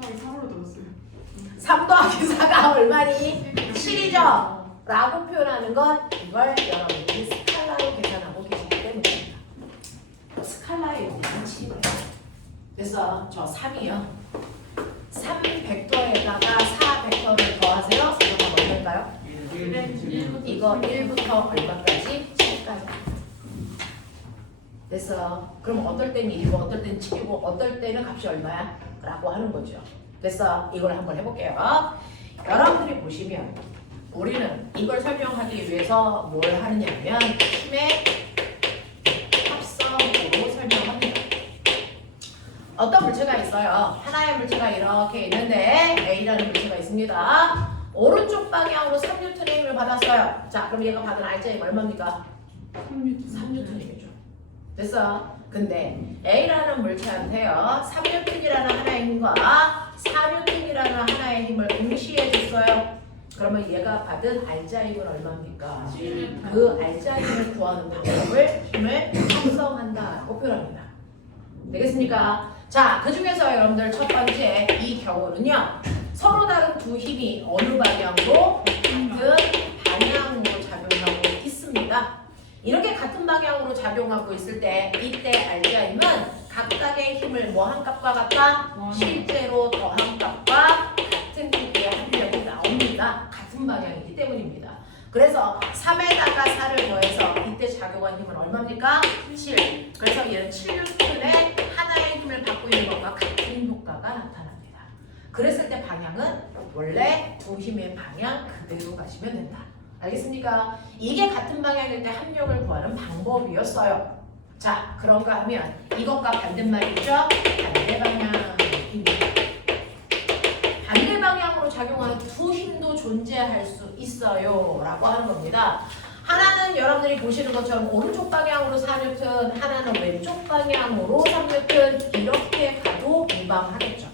답이 3으로 들었어요. 3 더하기 4가 얼마니? 7이죠? 라고 표현하는 건 이걸 여러분들이 스칼라로 계산하고 계시기 때문입니다. 스칼라의 용량은 7이에요. 그래서 저 3이요. 3 벡터에다가 4 벡터를 더하세요. 그러면 얼마일까요? 이거 1부터 얼마까지? 7까지. 됐어. 그럼 어떨 때는 1이고 어떨 때는 7이고 어떨 때는 값이 얼마야? 라고 하는 거죠. 됐어. 이걸 한번 해볼게요. 여러분들이 보시면 우리는 이걸 설명하기 위해서 뭘 하느냐면 힘의 합성으로 설명합니다. 어떤 물체가 있어요. 하나의 물체가 이렇게 있는데 A라는 물체가 있습니다. 오른쪽 방향으로 3N의 힘을 받았어요. 자, 그럼 얘가 받은 알자임이 얼마입니까? 3N이겠죠. 됐어. 근데 A라는 물체한테요 3N이라는 하나의 힘과 4N이라는 하나의 힘을 동시에 줬어요. 그러면 얘가 받은 알자임은 얼마입니까? 그 알자임을 구하는 방법을 힘을 합성한다고 표현합니다. 되겠습니까? 자, 그 중에서 여러분들 첫 번째 이 경우는요. 서로 다른 두 힘이 어느 방향으로? 같은 방향으로 작용하고 있습니다. 이렇게 같은 방향으로 작용하고 있을 때 이때 알자임은 각각의 힘을 뭐 한 값과 같다? 실제로 더한 값과 같은 크기의 합력이 나옵니다. 같은 방향이기 때문입니다. 그래서 3에다가 4를 더해서 이때 작용한 힘은 얼마입니까? 7. 그래서 얘는 7N의 하나의 힘을 받고 있는 것과 같은 효과가 나타납니다. 그랬을 때 방향은 원래 두 힘의 방향 그대로 가시면 된다. 알겠습니까? 이게 같은 방향일 때 합력을 구하는 방법이었어요. 자, 그런가 하면 이것과 반대말이죠? 반대 방향입니다. 반대 방향으로 작용하는 두 힘도 존재할 수 있어요 라고 하는 겁니다. 하나는 여러분들이 보시는 것처럼 오른쪽 방향으로 4N, 하나는 왼쪽 방향으로 3N 이렇게 가도 무방하겠죠.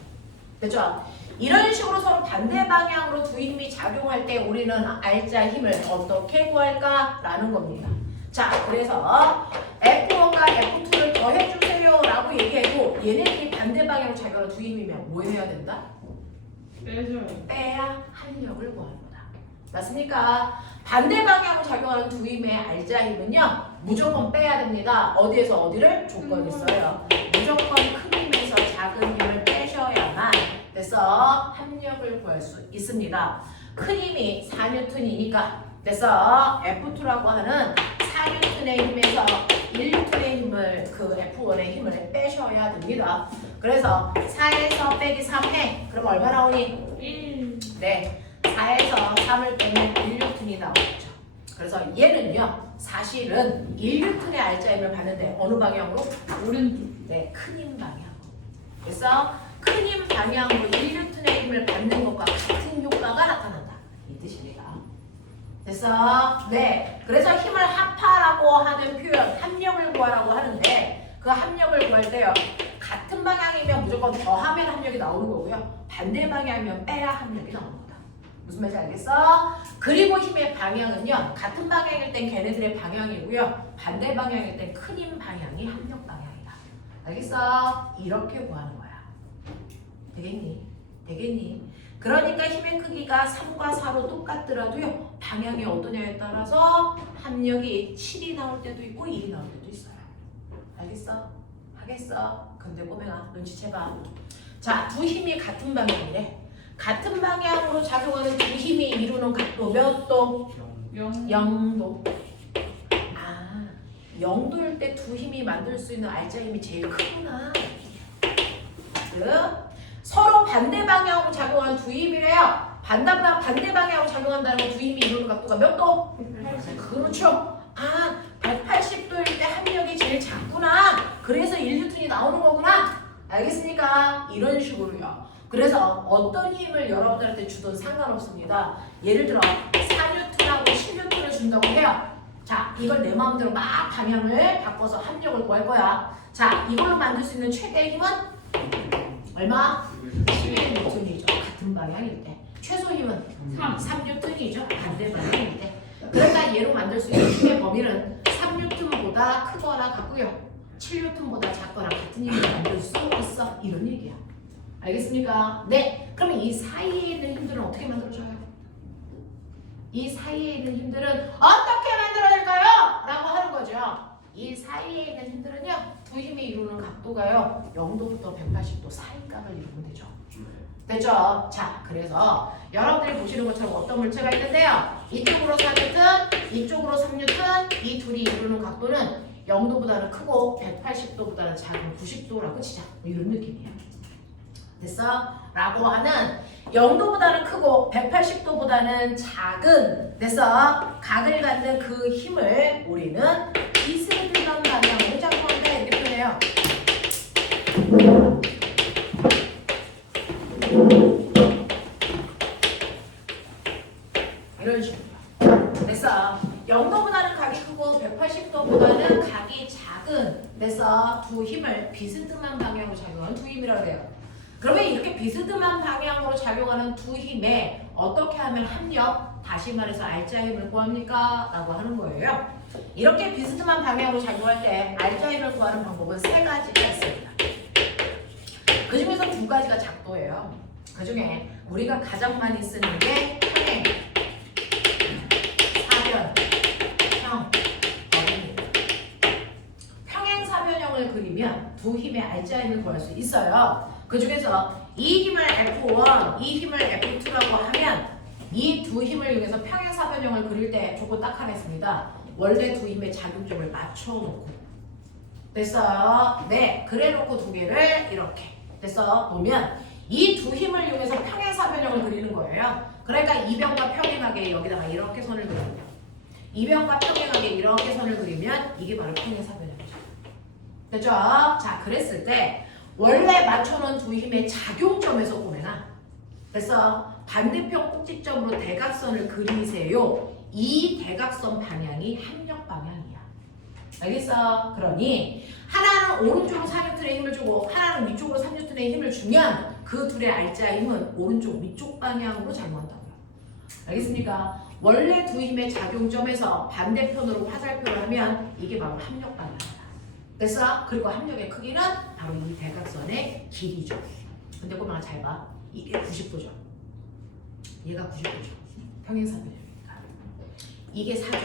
그렇죠? 이런 식으로 서로 반대 방향으로 두 힘이 작용할 때 우리는 알자 힘을 어떻게 구할까? 라는 겁니다. 자, 그래서 F1과 F2를 더해주세요 라고 얘기해도 얘네들이 반대 방향으로 작용하는 두 힘이면 뭐 해야 된다? 빼줘요. 빼야 합력을 구하는 거다. 맞습니까? 반대 방향으로 작용하는 두 힘의 알자 힘은요 무조건 빼야 됩니다. 어디에서 어디를? 조건이 있어요. 무조건 큰 힘에서 작은 힘을 빼셔야만 그래서 합력을 구할 수 있습니다. 큰 힘이 4N이니까 그래서 F2라고 하는 4N의 힘에서 1N의 힘을 그 F1의 힘을 빼셔야 됩니다. 그래서 4에서 빼기 3 해. 그럼 얼마 나오니? 1. 네. 4에서 3을 빼면 1N이 나오죠. 그래서 얘는요. 사실은 1N의 알자임을 받는데 어느 방향으로? 오른쪽. 네. 큰 힘 방향. 그래서 큰 힘 방향으로 1N의 힘을 받는 것과 같은 효과가 나타난다. 이 뜻입니다. 됐어? 네. 그래서 힘을 합하라고 하는 표현, 합력을 구하라고 하는데 그 합력을 구할 때요. 같은 방향이면 무조건 더하면 합력이 나오는 거고요. 반대 방향이면 빼야 합력이 나오는 거다. 무슨 말인지 알겠어? 그리고 힘의 방향은요. 같은 방향일 땐 걔네들의 방향이고요. 반대 방향일 땐 큰 힘 방향이 합력 방향이다. 알겠어? 이렇게 구하는 거야. 되겠니? 되겠니? 그러니까 힘의 크기가 3과 4로 똑같더라도요. 방향이 어떠냐에 따라서 합력이 7이 나올 때도 있고 1이 나올 때도 있어요. 알겠어? 하겠어? 근데 꼬맹아 눈치채봐. 자, 두 힘이 같은 방향이래. 같은 방향으로 작용하는 두 힘이 이루는 각도 몇 도? 0도. 아, 0도일 때 두 힘이 만들 수 있는 알자 힘이 제일 크구나. 서로 반대 방향으로 작용하는 두 힘이래요. 반대 방향으로 작용한다는 건 두 힘이 이루는 각도가 몇 도? 180. 그렇죠. 아, 180도일 때 합력이 제일 작구나. 그래서 1N이 나오는 거구나. 알겠습니까? 이런 식으로요. 그래서 어떤 힘을 여러분들한테 주든 상관없습니다. 예를 들어 4N하고 10N을 준다고 해요. 자, 이걸 내 마음대로 막 방향을 바꿔서 합력을 구할 거야. 자, 이걸로 만들 수 있는 최대의 힘은 얼마? 11N이죠. 같은 방향일 때. 최소 힘은 3N이죠. 반대 방향일 때. 그러니까 얘로 만들 수 있는 힘의 범위는 3N보다 크거나 같고요. 7N보다 작거나 같은 힘을 만들 수 있어. 이런 얘기야. 알겠습니까? 네. 그러면 이 사이에 있는 힘들은 어떻게 만들어져요? 이 사이에 있는 힘들은 어떻게 만들어질까요? 라고 하는 거죠. 이 사이에 있는 힘들은요. 두 힘이 이루는 각도가요. 0도부터 180도 사이 값을 이루면 되죠. 됐죠? 자, 그래서 여러분들이 보시는 것처럼 어떤 물체가 있는데요. 이쪽으로 4N, 이쪽으로 3N, 이 둘이 이루는 각도는 0도보다는 크고 180도보다는 작은 90도라고 치자. 이런 느낌이에요. 됐어? 라고 하는 0도보다는 크고 180도보다는 작은 됐어? 각을 갖는 그 힘을 우리는 비스듬한 방향으로 작용한다 이렇게 표현해요. 이런 식으로. 됐어? 0도보다는 각이 크고 180도보다는 각이 작은 됐어? 두 힘을 비스듬한 방향으로 작용하는 두 힘이라고 해요. 그러면 이렇게 비스듬한 방향으로 작용하는 두 힘에 어떻게 하면 합력, 다시 말해서 알자 힘을 구합니까? 라고 하는 거예요. 이렇게 비스듬한 방향으로 작용할 때 알자 힘을 구하는 방법은 세 가지가 있습니다. 그 중에서 두 가지가 작도예요. 그 중에 우리가 가장 많이 쓰는 게 평행, 사변, 형, 어입니다. 평행 사변형을 그리면 두 힘의 알자 힘을 구할 수 있어요. 그 중에서 이 힘을 F1, 이 힘을 F2라고 하면 이 두 힘을 이용해서 평행사변형을 그릴 때 조건 딱 하나 있습니다. 원래 두 힘의 작용점을 맞춰놓고 됐어요? 네, 그래놓고 두 개를 이렇게 됐어? 보면 이 두 힘을 이용해서 평행사변형을 그리는 거예요. 그러니까 이 변과 평행하게 여기다가 이렇게 선을 그립니다. 이 변과 평행하게 이렇게 선을 그리면 이게 바로 평행사변형이죠. 됐죠? 자, 그랬을 때 원래 맞춰놓은 두 힘의 작용점에서 보면은 그래서 반대편 꼭지점으로 대각선을 그리세요. 이 대각선 방향이 합력 방향이야. 알겠어? 그러니 하나는 오른쪽으로 4N의 힘을 주고 하나는 위쪽으로 3N의 힘을 주면 그 둘의 알자 힘은 오른쪽 위쪽 방향으로 작용한다고요. 알겠습니까? 원래 두 힘의 작용점에서 반대편으로 화살표를 하면 이게 바로 합력 방향이야. 됐어? 그리고 합력의 크기는 바로 이 대각선의 길이죠. 근데 꼬마가 잘 봐. 이게 90도죠. 얘가 90도죠. 평행사변형이니까. 이게 4죠.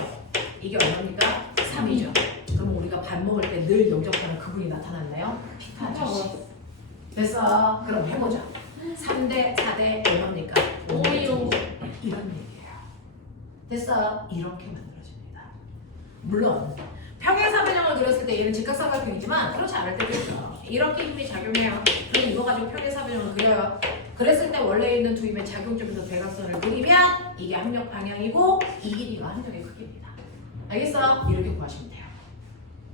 이게 얼마입니까? 3이죠. 그럼 우리가 밥 먹을 때 늘 영접하는 그분이 나타났나요? 피타 아저씨. 됐어? 그럼 해보자. 3대 4대 얼마입니까? 5요. 이런 얘기예요. 됐어? 이렇게 만들어집니다. 물론 평행사변형을 그렸을 때 얘는 직각삼각형이지만 그렇지 않을 때도 있어. 이렇게 힘이 작용해요. 그럼 이거 가지고 평행사변형을 그려요. 그랬을 때 원래 있는 두 힘의 작용점에서 대각선을 그리면 이게 합력 방향이고 이 길이가 합력의 크기입니다. 알겠어? 이렇게 구하시면 돼요.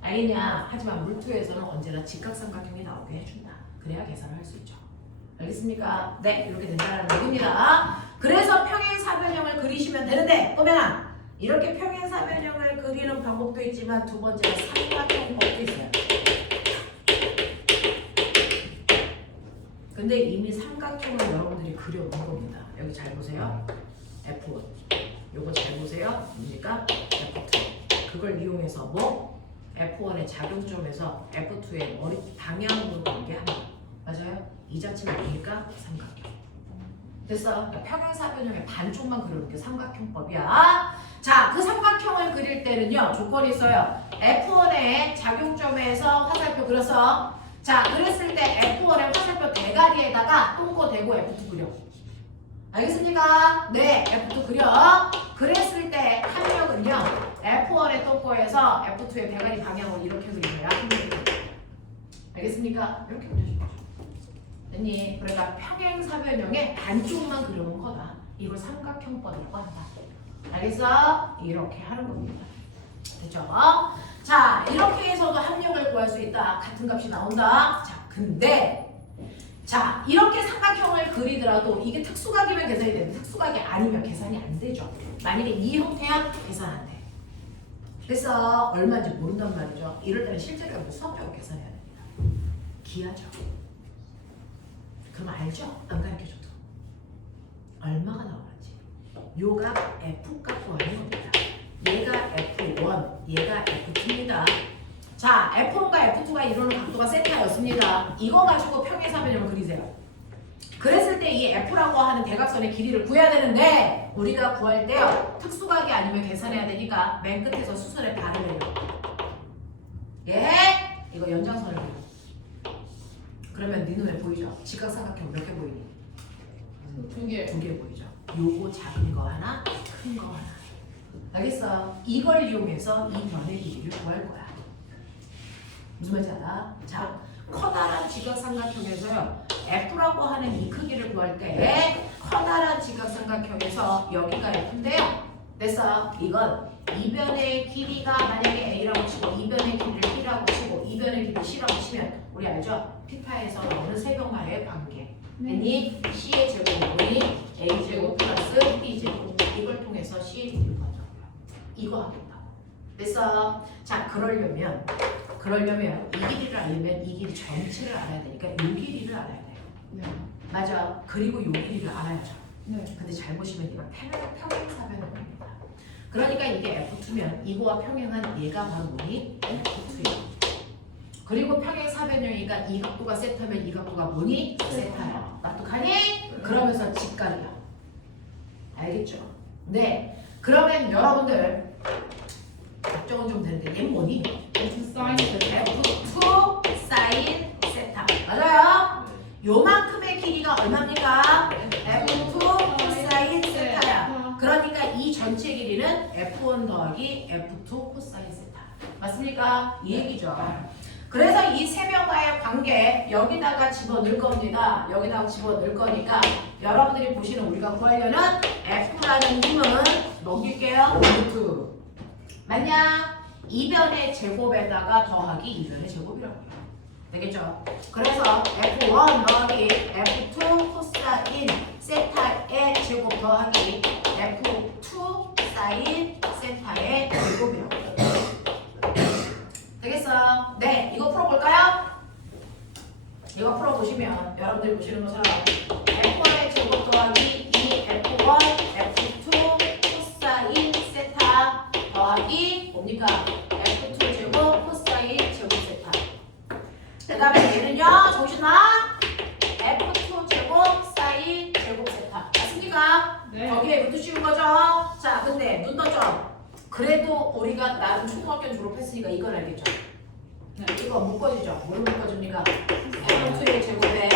알겠냐? 하지만 물투에서는 언제나 직각삼각형이 나오게 해준다. 그래야 계산을 할 수 있죠. 알겠습니까? 네, 이렇게 된다는 얘기입니다. 그래서 평행사변형을 그리시면 되는데 꼬매나 이렇게 평행사변형을 그리는 방법도 있지만 두 번째가 삼각형법도 있어요. 근데 이미 삼각형을 여러분들이 그려놓은 겁니다. 여기 잘 보세요. F1. 요거 잘 보세요. 뭡니까? F2. 그걸 이용해서 뭐? F1의 작용점에서 F2의 머리 방향으로 가는 게 하나. 맞아요? 이 자체가 보니까 삼각형. 됐어? 그러니까 평행사변형의 반쪽만 그려놓은 게 삼각형법이야. 자, 그 삼각형을 그릴 때는요. 조건이 있어요. F1의 작용점에서 화살표 그려서 자, 그랬을 때 F1의 화살표 대가리에다가 똥꼬 대고 F2 그려. 알겠습니까? 네, F2 그려. 그랬을 때 합력은요. F1의 똥꼬에서 F2의 대가리 방향으로 이렇게 그리면 합력이 돼요. 알겠습니까? 이렇게 그려주는 거죠. 됐니? 그러니까 평행사변형의 반쪽만 그려놓은 거다. 이걸 삼각형법이라고 한다. 알겠어? 이렇게 하는 겁니다. 됐죠? 자, 이렇게 해서도 합력을 구할 수 있다. 같은 값이 나온다. 자, 근데 자, 이렇게 삼각형을 그리더라도 이게 특수각이면 계산이 되는데 특수각이 아니면 계산이 안 되죠. 만약에 이 형태야 계산 안 돼. 그래서 얼마인지 모른단 말이죠. 이럴 때는 실제로 수학적으로 계산해야 됩니다. 기하죠. 그럼 알죠? 안 가르쳐줘도. 얼마가 나오는지. 요가 F값 구하는 겁니다. 얘가 F1, 얘가 F2입니다. 자, F1과 F2가 이루는 각도가 세타였습니다. 이거 가지고 평행사변형을 그리세요. 그랬을 때 이 F라고 하는 대각선의 길이를 구해야 되는데 우리가 구할 때요. 특수각이 아니면 계산해야 되니까 맨 끝에서 수선에 발을 내려. 예? 이거 연장선을 그려. 그러면 네 눈에 보이죠? 직각삼각형 몇 개 보이니? 2개. 2개 보이죠? 요거 작은 거 하나, 큰 거 하나. 알겠어? 이걸 이용해서 이 변의 길이를 구할 거야. 무슨 말인지 알아? 자, 커다란 직각삼각형에서요. F라고 하는 이 크기를 구할 때 커다란 직각삼각형에서 여기가 F인데요. 그래서 이건 이변의 길이가 만약에 A라고 치고 이변의 길이를 B라고 치고 이변의 길이를 C라고 치면 우리 알죠? 피타에서 나오는 세변화의 관계. 아니 C의 제곱이 A제곱 플러스 B제곱 이걸 통해서 C의 길이를 구하자고요. 이거 하겠다고. 그래서 자 그러려면 이 길이를 알려면 이 길이 전체를 알아야 되니까 이 길이를 알아야 돼요. 네. 맞아. 그리고 이 길이를 알아야죠. 네. 근데 잘 보시면 이건 평행사변형입니다. 그러니까 이게 F2면 이거와 평행한 얘가 바로 뭐니? F2예요. 그리고 평행사변형이니까 이 각도가 세타면 이 각도가 뭐니? 세타야. 납득하니? 그러면서 직각이야. 알겠죠? 네. 그러면 여러분들 걱정은 좀 되는데 얘는 뭐니? F 사인 세타. F2 사인 세타. 맞아요? 요만큼의 길이가 얼마입니까? F2 사인 세타야. 그러니까 이 전체 길이는 F1 더하기 F2 코사인 세타. 맞습니까? 이 얘기죠. 그래서 이 세 명과의 관계 여기다가 집어넣을 겁니다. 여기다가 집어넣을 거니까 여러분들이 보시는 우리가 구하려는 F라는 힘은 넘길게요. 루트. 맞냐? 이변의 제곱에다가 더하기 이변의 제곱이라고 해요. 되겠죠? 그래서 F1 더하기 F2 코사인 세타의 제곱 더하기 F2 사인 세타의 제곱이라고 해요. 되겠어? 네, 이거 풀어볼까요? 이거 풀어보시면 여러분들이 보시는 것처럼 F1의 제곱 더하기 2F1 F2 코사인 세타 더하기 뭡니까? F2 제곱 코사인 제곱 세타. 그 다음에 얘는요 정신아 F2 제곱 사인 제곱 세타 맞습니까? 네. 거기에 루트 씌운 거죠? 자 근데 눈 떴죠? 그래도 우리가 나름 초등학교 졸업했으니까 이건 알겠죠? 네. 이거 묶어주죠? 뭘 묶어줍니까? F2의 제곱에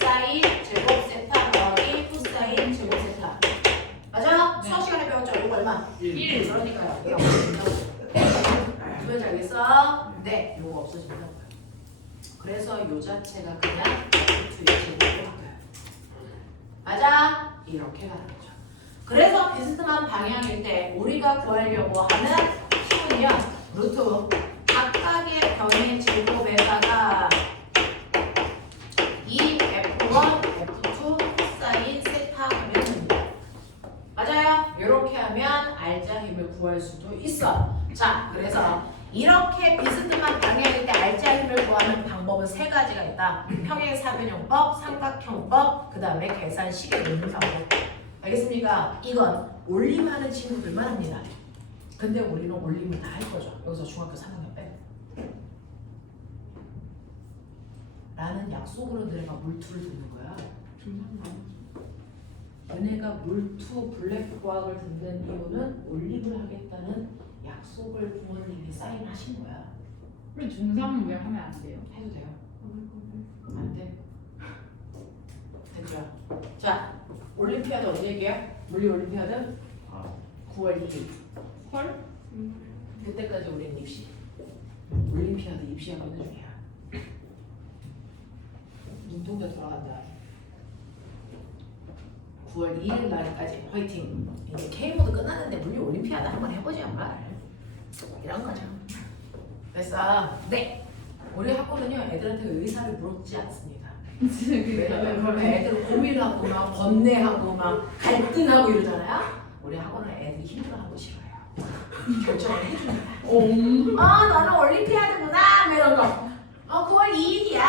사인 제곱 세타 더하기 코사인 제곱 세타 맞아? 네. 수학 시간에 배웠죠? 이거 얼마? 1. 그러니까요 이게 없어진다고 그러지 알겠어? 네 이거 없어진다고요 그래서 요 자체가 그냥 F2의 제곱이 바뀌어요 맞아? 이렇게 가는 거죠 그래서 비스듬한 방향일 때 우리가 구하려고 하는 힘은요 루트 각각의 변의 제곱에다가 이 F1, F2 코사인 세타 하면 됩니다. 맞아요? 이렇게 하면 알자 힘을 구할 수도 있어. 자, 그래서 이렇게 비스듬한 방향일 때 알자 힘을 구하는 방법은 세 가지가 있다. 평행사변형법, 삼각형법, 그 다음에 계산식에 넣는 방법. 알겠습니까? 이건 올림하는 친구들만 합니다. 근데 우리는 올림을 다 할 거죠. 여기서 중학교 3학년 빼고. 나는 약속으로 너네가 물투를 듣는 거야. 너네가 물투 블랙 과학을 듣는 이유는 올림을 하겠다는 약속을 부모님이 사인하신 거야. 우리 중3은 왜 하면 안 돼요? 해도 돼요. 안 돼. 됐죠? 자, 올림피아드 언제 얘기해요? 물리 올림피아드? 아, 9월 2일. 헐? 그때까지 우리는 입시. 올림피아드 입시하고 있는 중이야. 눈동자 돌아간다. 9월 2일 날까지 화이팅. 이제 K모드 끝났는데 물리 올림피아드 한번 해보지 한번. 이런 거죠. 그래서 네, 우리 학교는요 애들한테 의사를 물어보지 않습니다. 왜냐면 그러면 애들 고민하고 막 번뇌하고 막 갈등하고 이러잖아요. 우리 학원은 애들이 힘들어하고 싫어요. 결정을 해줍니다. 너는 올림피아드구나 뭐 이런 거. 9월 2일이야.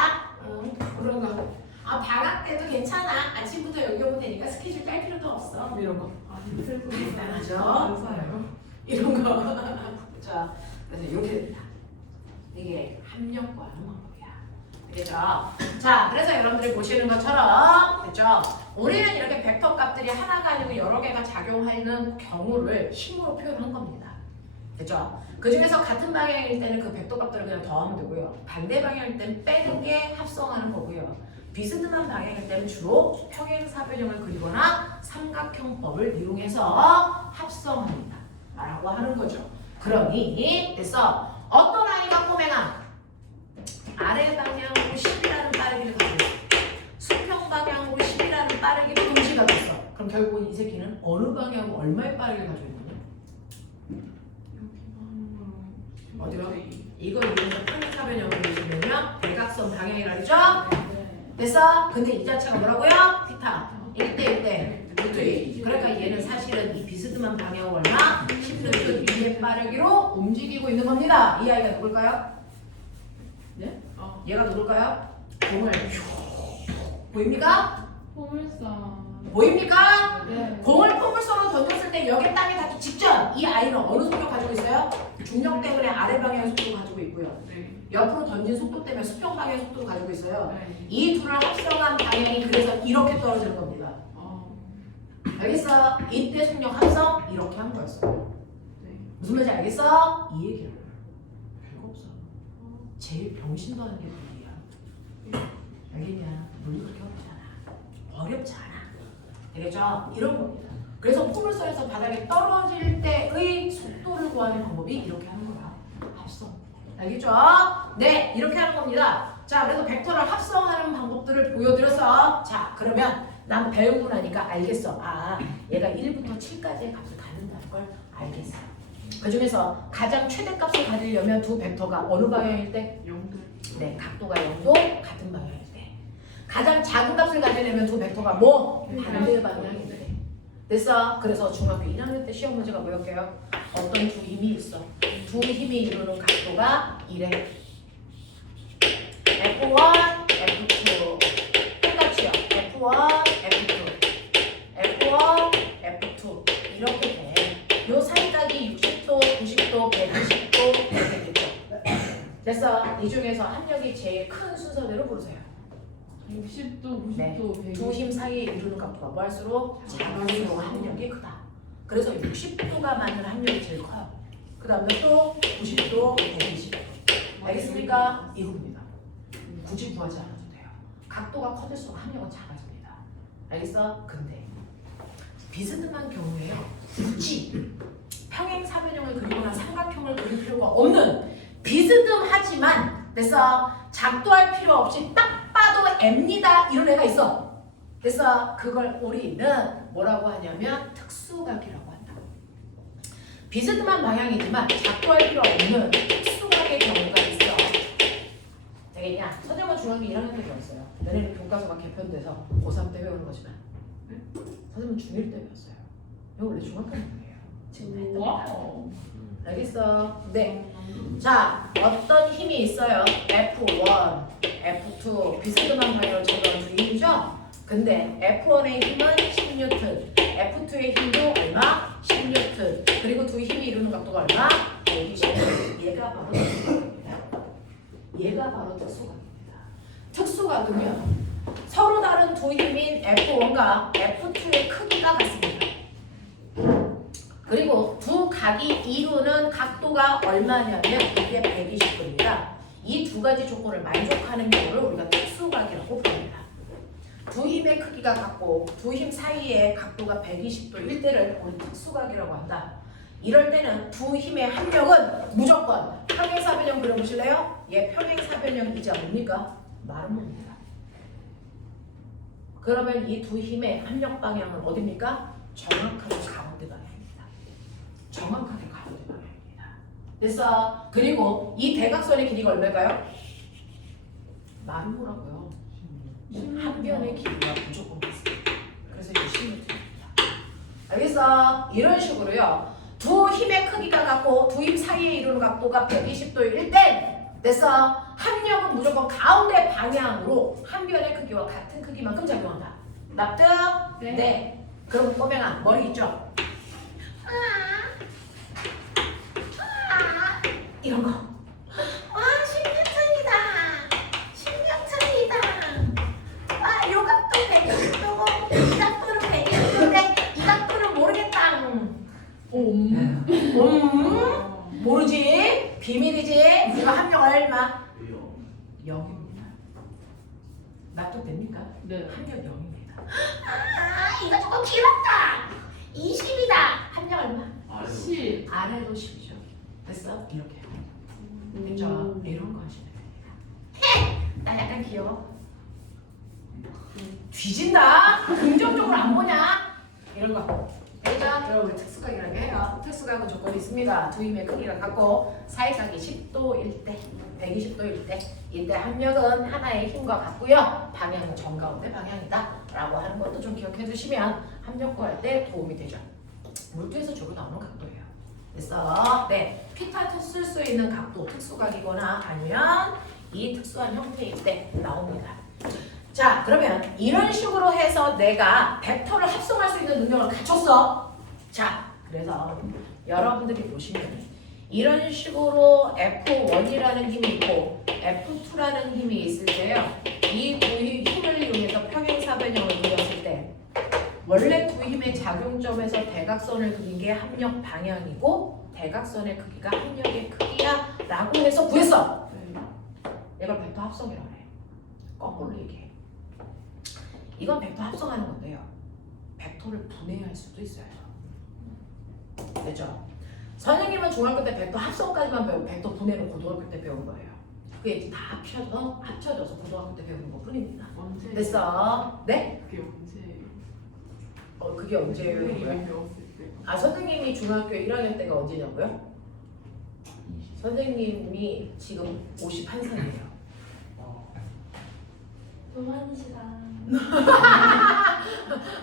그런 거. 방학 때도 괜찮아. 아침부터 여기 오면 되니까 스케줄 짤 필요도 없어. 뭐 이런 거. 간단하죠? 이런 거. 자, 그래서 이렇게 됩니다. 이게 합력과 하는 방법이야. 알겠죠? 자, 그래서 여러분들이 보시는 것처럼, 됐죠? 우리는 이렇게 벡터 값들이 하나가 아니고 여러 개가 작용하는 경우를 힘으로 표현한 겁니다. 됐죠? 그 중에서 같은 방향일 때는 그 벡터 값들을 그냥 더하면 되고요. 반대 방향일 때는 빼는 게 합성하는 거고요. 비스듬한 방향일 때는 주로 평행사변형을 그리거나 삼각형법을 이용해서 합성합니다. 라고 하는 거죠. 그러니 그래서 어떤 아이가 꼬맹아 아래 방향으로 10이라는 빠르기를 가지고 있어. 수평 방향으로 10이라는 빠르기를 동시에 가지고 있어. 그럼 결국은 이 새끼는 어느 방향으로 얼마의 빠르기를 가지고 있느냐? 어디로? 이걸 이용해서 평행사변형을 그리시면요 대각선 방향이라 그러죠? 됐어? 근데 이 자체가 뭐라고요? 피타 1대1대 루트 2. 그러니까 얘는 사실은 이 비스듬한 방향 얼마? 10루트 2의 빠르기로 움직이고 있는 겁니다. 이 아이가 누굴까요? 네? 얘가 누굴까요? 공을 보입니까? 포물선. 보입니까? 네. 공을 포물선으로 던졌을 때 여기 땅에 닿기 직전 이 아이는 어느 속도 가지고 있어요? 중력 때문에 아래 방향의 속도를 가지고 있고요. 옆으로 던진 속도 때문에 수평 방향의 속도를 가지고 있어요. 이 둘을 합성한 방향이 그래서 이렇게 떨어지는 겁니다. 알겠어? 이때 속력 합성 이렇게 한 거였어. 무슨 말인지 알겠어? 이 얘기를 별거 없어. 제일 병신도 하는 게 물리야. 알겠냐? 물리 그렇게 어렵지 않아. 알겠죠? 이런 겁니다. 그래서 포물선에서 바닥에 떨어질 때의 속도를 구하는 방법이 이렇게 하는 거야. 합성. 알겠죠? 네, 이렇게 하는 겁니다. 자, 그래서 벡터를 합성하는 방법들을 보여드려서 자, 그러면 난 배우고 나니까 알겠어. 얘가 1부터 7까지의 값을 갖는다는 걸 알겠어. 그 중에서 가장 최대값을 가지려면 두 벡터가 어느 방향일 때? 0도. 네, 각도가 0도 같은 방향일 때. 가장 작은 값을 가지려면 두 벡터가 뭐? 반대 방향일 때. 됐어? 그래서 중학교 1학년 때 시험 문제가 뭐였게요? 어떤 두 힘이 있어. 두 힘이 이루는 각도가 이래. F1, F2. 똑같이요. F1, F2. F1, F2. 이렇게 돼. 요 사이각이 60도, 90도, 120도 이렇게 되겠죠. 됐어? 이 중에서 합력이 제일 큰 순서대로 부르세요. 60도, 90도, 네. 120도. 두 힘 사이에 이루는 각도가 뭐 할수록 작을수록 합력이 크다. 그래서 60도가 맞는 합력이 제일 커요. 그 다음에 또 90도, 120도. 알겠습니까? 이겁니다. 굳이 구하지 않아도 돼요. 각도가 커질수록 합력은 작아집니다. 알겠어? 근데 비스듬한 경우에요. 굳이 평행사변형을 그리거나 삼각형을 그릴 필요가 없는 비스듬하지만 됐어? 작도할 필요 없이 딱 봐도 M니다 이런 애가 있어. 그래서 그걸 우리는 뭐라고 하냐면 특수각이라고 한다. 비스듬한 방향이지만 작도할 필요 없는 특수각의 경우가 있어. 되겠냐? 선생님은 중학교 1학년 때 배웠어요. 너네는 교과서가 개편돼서 고3 때 배우는 거지만 선생님은 중1 때 배웠어요. 이거 원래 중학교 때예요. 지금 했던 와우. 알겠어? 네. 자, 어떤 힘이 있어요? F1, F2 비스듬한 방향을 적용한 두 힘이죠? 근데 F1의 힘은 10N, F2의 힘도 얼마? 10N. 그리고 두 힘이 이루는 각도가 얼마? 120. 얘가 바로 특수각입니다. 얘가 바로 특수각입니다. 특수각이면 서로 다른 두 힘인 F1과 F2의 크기가 같습니다. 그리고 두 각이 이루는 각도가 얼마냐면 이게 120도입니다. 이 두 가지 조건을 만족하는 경우를 우리가 특수각이라고 부릅니다. 두 힘의 크기가 같고 두 힘 사이의 각도가 120도일 때를 우리 특수각이라고 한다. 이럴 때는 두 힘의 합력은 무조건 평행사변형 그려보실래요? 얘 평행사변형이자 뭡니까? 마름모입니다. 그러면 이 두 힘의 합력 방향은 어디입니까? 정확하게 가운데 방향입니다. 정확하게 가운데 방향입니다. 됐어? 그리고 이 대각선의 길이가 얼마일까요? 말이 뭐라고요? 한 변의 길이가 무조건 같습니다. 그래서 이거 10m입니다. 알겠어? 이런 식으로요. 두 힘의 크기가 같고 두 힘 사이에 이루는 각도가 120도일 때 됐어? 합력은 무조건 가운데 방향으로 한 변의 크기와 같은 크기만큼 작용한다. 납득? 네. 그럼 꼬맹아 머리 있죠? 이런 거. 신경천이다. 신경천이다. 요 각도 120도고 이 각도는 120도인데 이 각도는 모르겠다. 모르지? 비밀이지? 우리가 합력 얼마? 0입니다. 납득됩니까? 네. 합력 0입니다. 이거 조금 길었다. 20이다. 합력 얼마? 10. 아래도 10이죠. 됐어? 이렇게. 됐죠? 이런 거 하시면 됩니다. 나 약간 귀여워. 뒤진다. 긍정적으로 안 보냐? 이런 거. 일단 여러분 특수각이라고 해요. 특수각은 조건이 있습니다. 두 힘의 크기가 같고 사이각이 10도일 때, 120도일 때 이때 합력은 하나의 힘과 같고요. 방향은 정가운데 방향이다 라고 하는 것도 좀 기억해 두시면 합력 구할 때 도움이 되죠. 물두에서 주로 나오는 각도예요. 됐어? 네. 피타 쓸 수 있는 각도 특수각이거나 아니면 이 특수한 형태일 때 나옵니다. 자, 그러면 이런 식으로 해서 내가 벡터를 합성할 수 있는 능력을 갖췄어. 자, 그래서 여러분들이 보시면 이런 식으로 F1이라는 힘이 있고 F2라는 힘이 있을 때요. 이 두 힘을 이용해서 평행사변형을 그렸을 때 원래 두 힘의 작용점에서 대각선을 그린 게 합력 방향이고 대각선의 크기가 합력의 크기야 라고 해서 구했어. 이걸 벡터 합성이라고 해. 거꾸로 얘기해. 이건 벡터 합성하는 건데요. 벡터를 분해할 수도 있어요. 됐죠? 선생님은 중학교 때 벡터 합성까지만 배우고 벡터 분해는 고등학교 때 배운 거예요. 그게 이제 다 합쳐져서 고등학교 때 배우는 것 뿐입니다. 언제? 됐어? 네? 그게 언제예요? 그게 언제예요? 선생님이 배웠을 때. 아, 선생님이 중학교 1학년 때가 언제냐고요? 선생님이 지금 51살이에요. 동안 시간.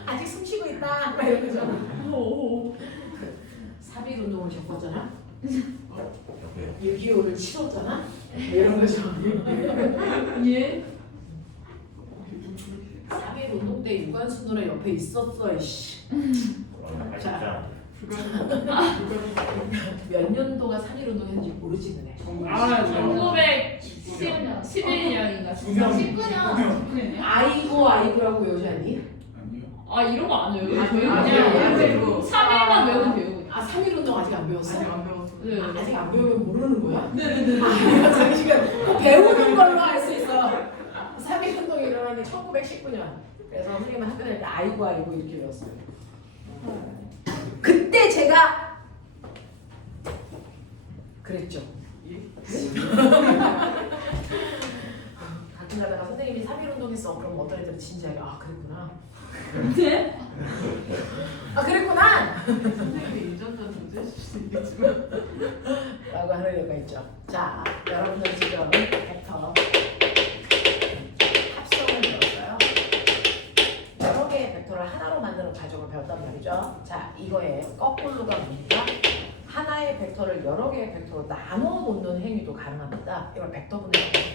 아직 숨쉬고 있다. 막 이런 거죠. 3.1 운동을 겪었잖아. 6.25를 치렀잖아. 이런 거죠. 예. 3.1 운동 때 유관순 노래 옆에 있었어. 이씨. 진짜 몇 년도가 3.1 운동 했는지 모르지 너네. 아, 1911년인가 19년. 아이고라고 외우지 않니? 아, 이런 거 안 외워요. 아니요. 3일만 외우면 배우고. 아, 3.1 운동 아직 안 배웠어? 아직 안 배웠어. 네. 아직 안 배우면 모르는 거야? 네네네. 잠시만. 꼭 배우는 걸로 알 수 있어. 3.1 운동이 일어난 게 1919년. 그래서 선생님은 학교 다닐 때 아이고 이렇게 배웠어요. 그때 제가 그랬죠. 가끔 가다가 선생님이 3.1 운동했어. 그럼 어떤 애들은 진지하게 그랬구나. 네? 그랬구나. 선생님이 유전자 존재해 주실 수 있겠지만. 라고 하는 애가 있죠. 자, 여러분들 지금 벡터 합성을 배웠어요. 여러 개의 벡터를 하나로 만드는 과정을 배웠단 말이죠. 자, 이거의 거꾸로가 뭡니까? 하나의 벡터를 여러 개의 벡터로 나눠 놓는 행위도 가능합니다. 이걸 벡터 분해라고 합니다.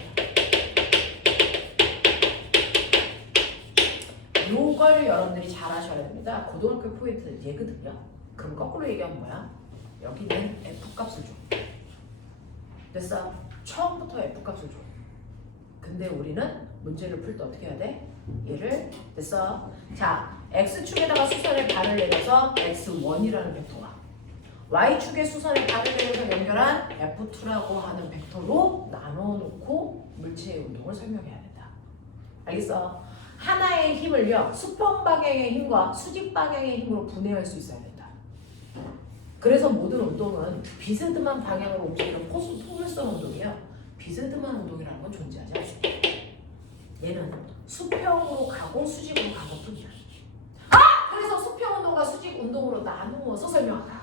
요걸 여러분들이 잘 하셔야 됩니다. 고등학교 포인트 얘거든요. 그럼 거꾸로 얘기하면 뭐야? 여기는 F값을 줘. 됐어? 처음부터 F값을 줘. 근데 우리는 문제를 풀 때 어떻게 해야 돼? 얘를 됐어? 자, X축에다가 수선의 반을 내려서 X1이라는 벡터와 Y축에 수선의 반을 내려서 연결한 F2라고 하는 벡터로 나눠놓고 물체의 운동을 설명해야 된다. 알겠어? 하나의 힘을요, 수평 방향의 힘과 수직 방향의 힘으로 분해할 수 있어야 된다. 그래서 모든 운동은 비스듬한 방향으로 움직이는 포물선 운동이요. 비스듬한 운동이라는 건 존재하지 않습니다. 얘는 수평으로 수평으로 가고 수직으로 가고 뿐이야. 그래서 수평 운동과 수직 운동으로 나누어서 설명하다.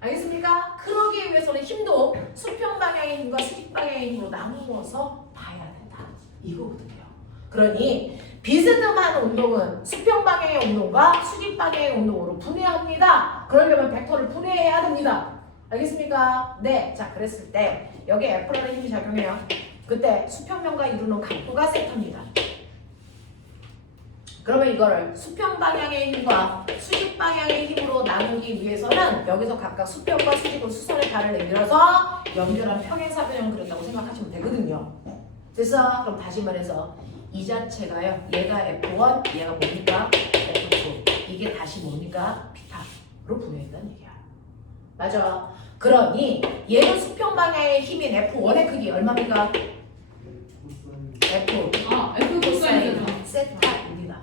알겠습니까? 그러기 위해서는 힘도 수평 방향의 힘과 수직 방향의 힘으로 나누어서 봐야 된다. 이거거든요. 그러니 비스듬한 운동은 수평 방향의 운동과 수직 방향의 운동으로 분해합니다. 그러려면 벡터를 분해해야 됩니다. 알겠습니까? 네. 자, 그랬을 때 여기 F라는 힘이 작용해요. 그때 수평면과 이루는 각도가 세타입니다. 그러면 이거를 수평 방향의 힘과 수직 방향의 힘으로 나누기 위해서는 여기서 각각 수평과 수직으로 수선의 발을 내밀어서 연결한 평행사변형을 그렸다고 생각하시면 되거든요. 됐어? 그럼 다시 말해서 이 자체가요. 얘가 F1, 얘가 뭡니까? F2. 이게 다시 뭡니까? 비타로 분해했다는 얘기야. 맞아. 그러니 얘는 수평 방향의 힘인 F1의 크기 얼마입니까? F. F 코사인 세타입니다.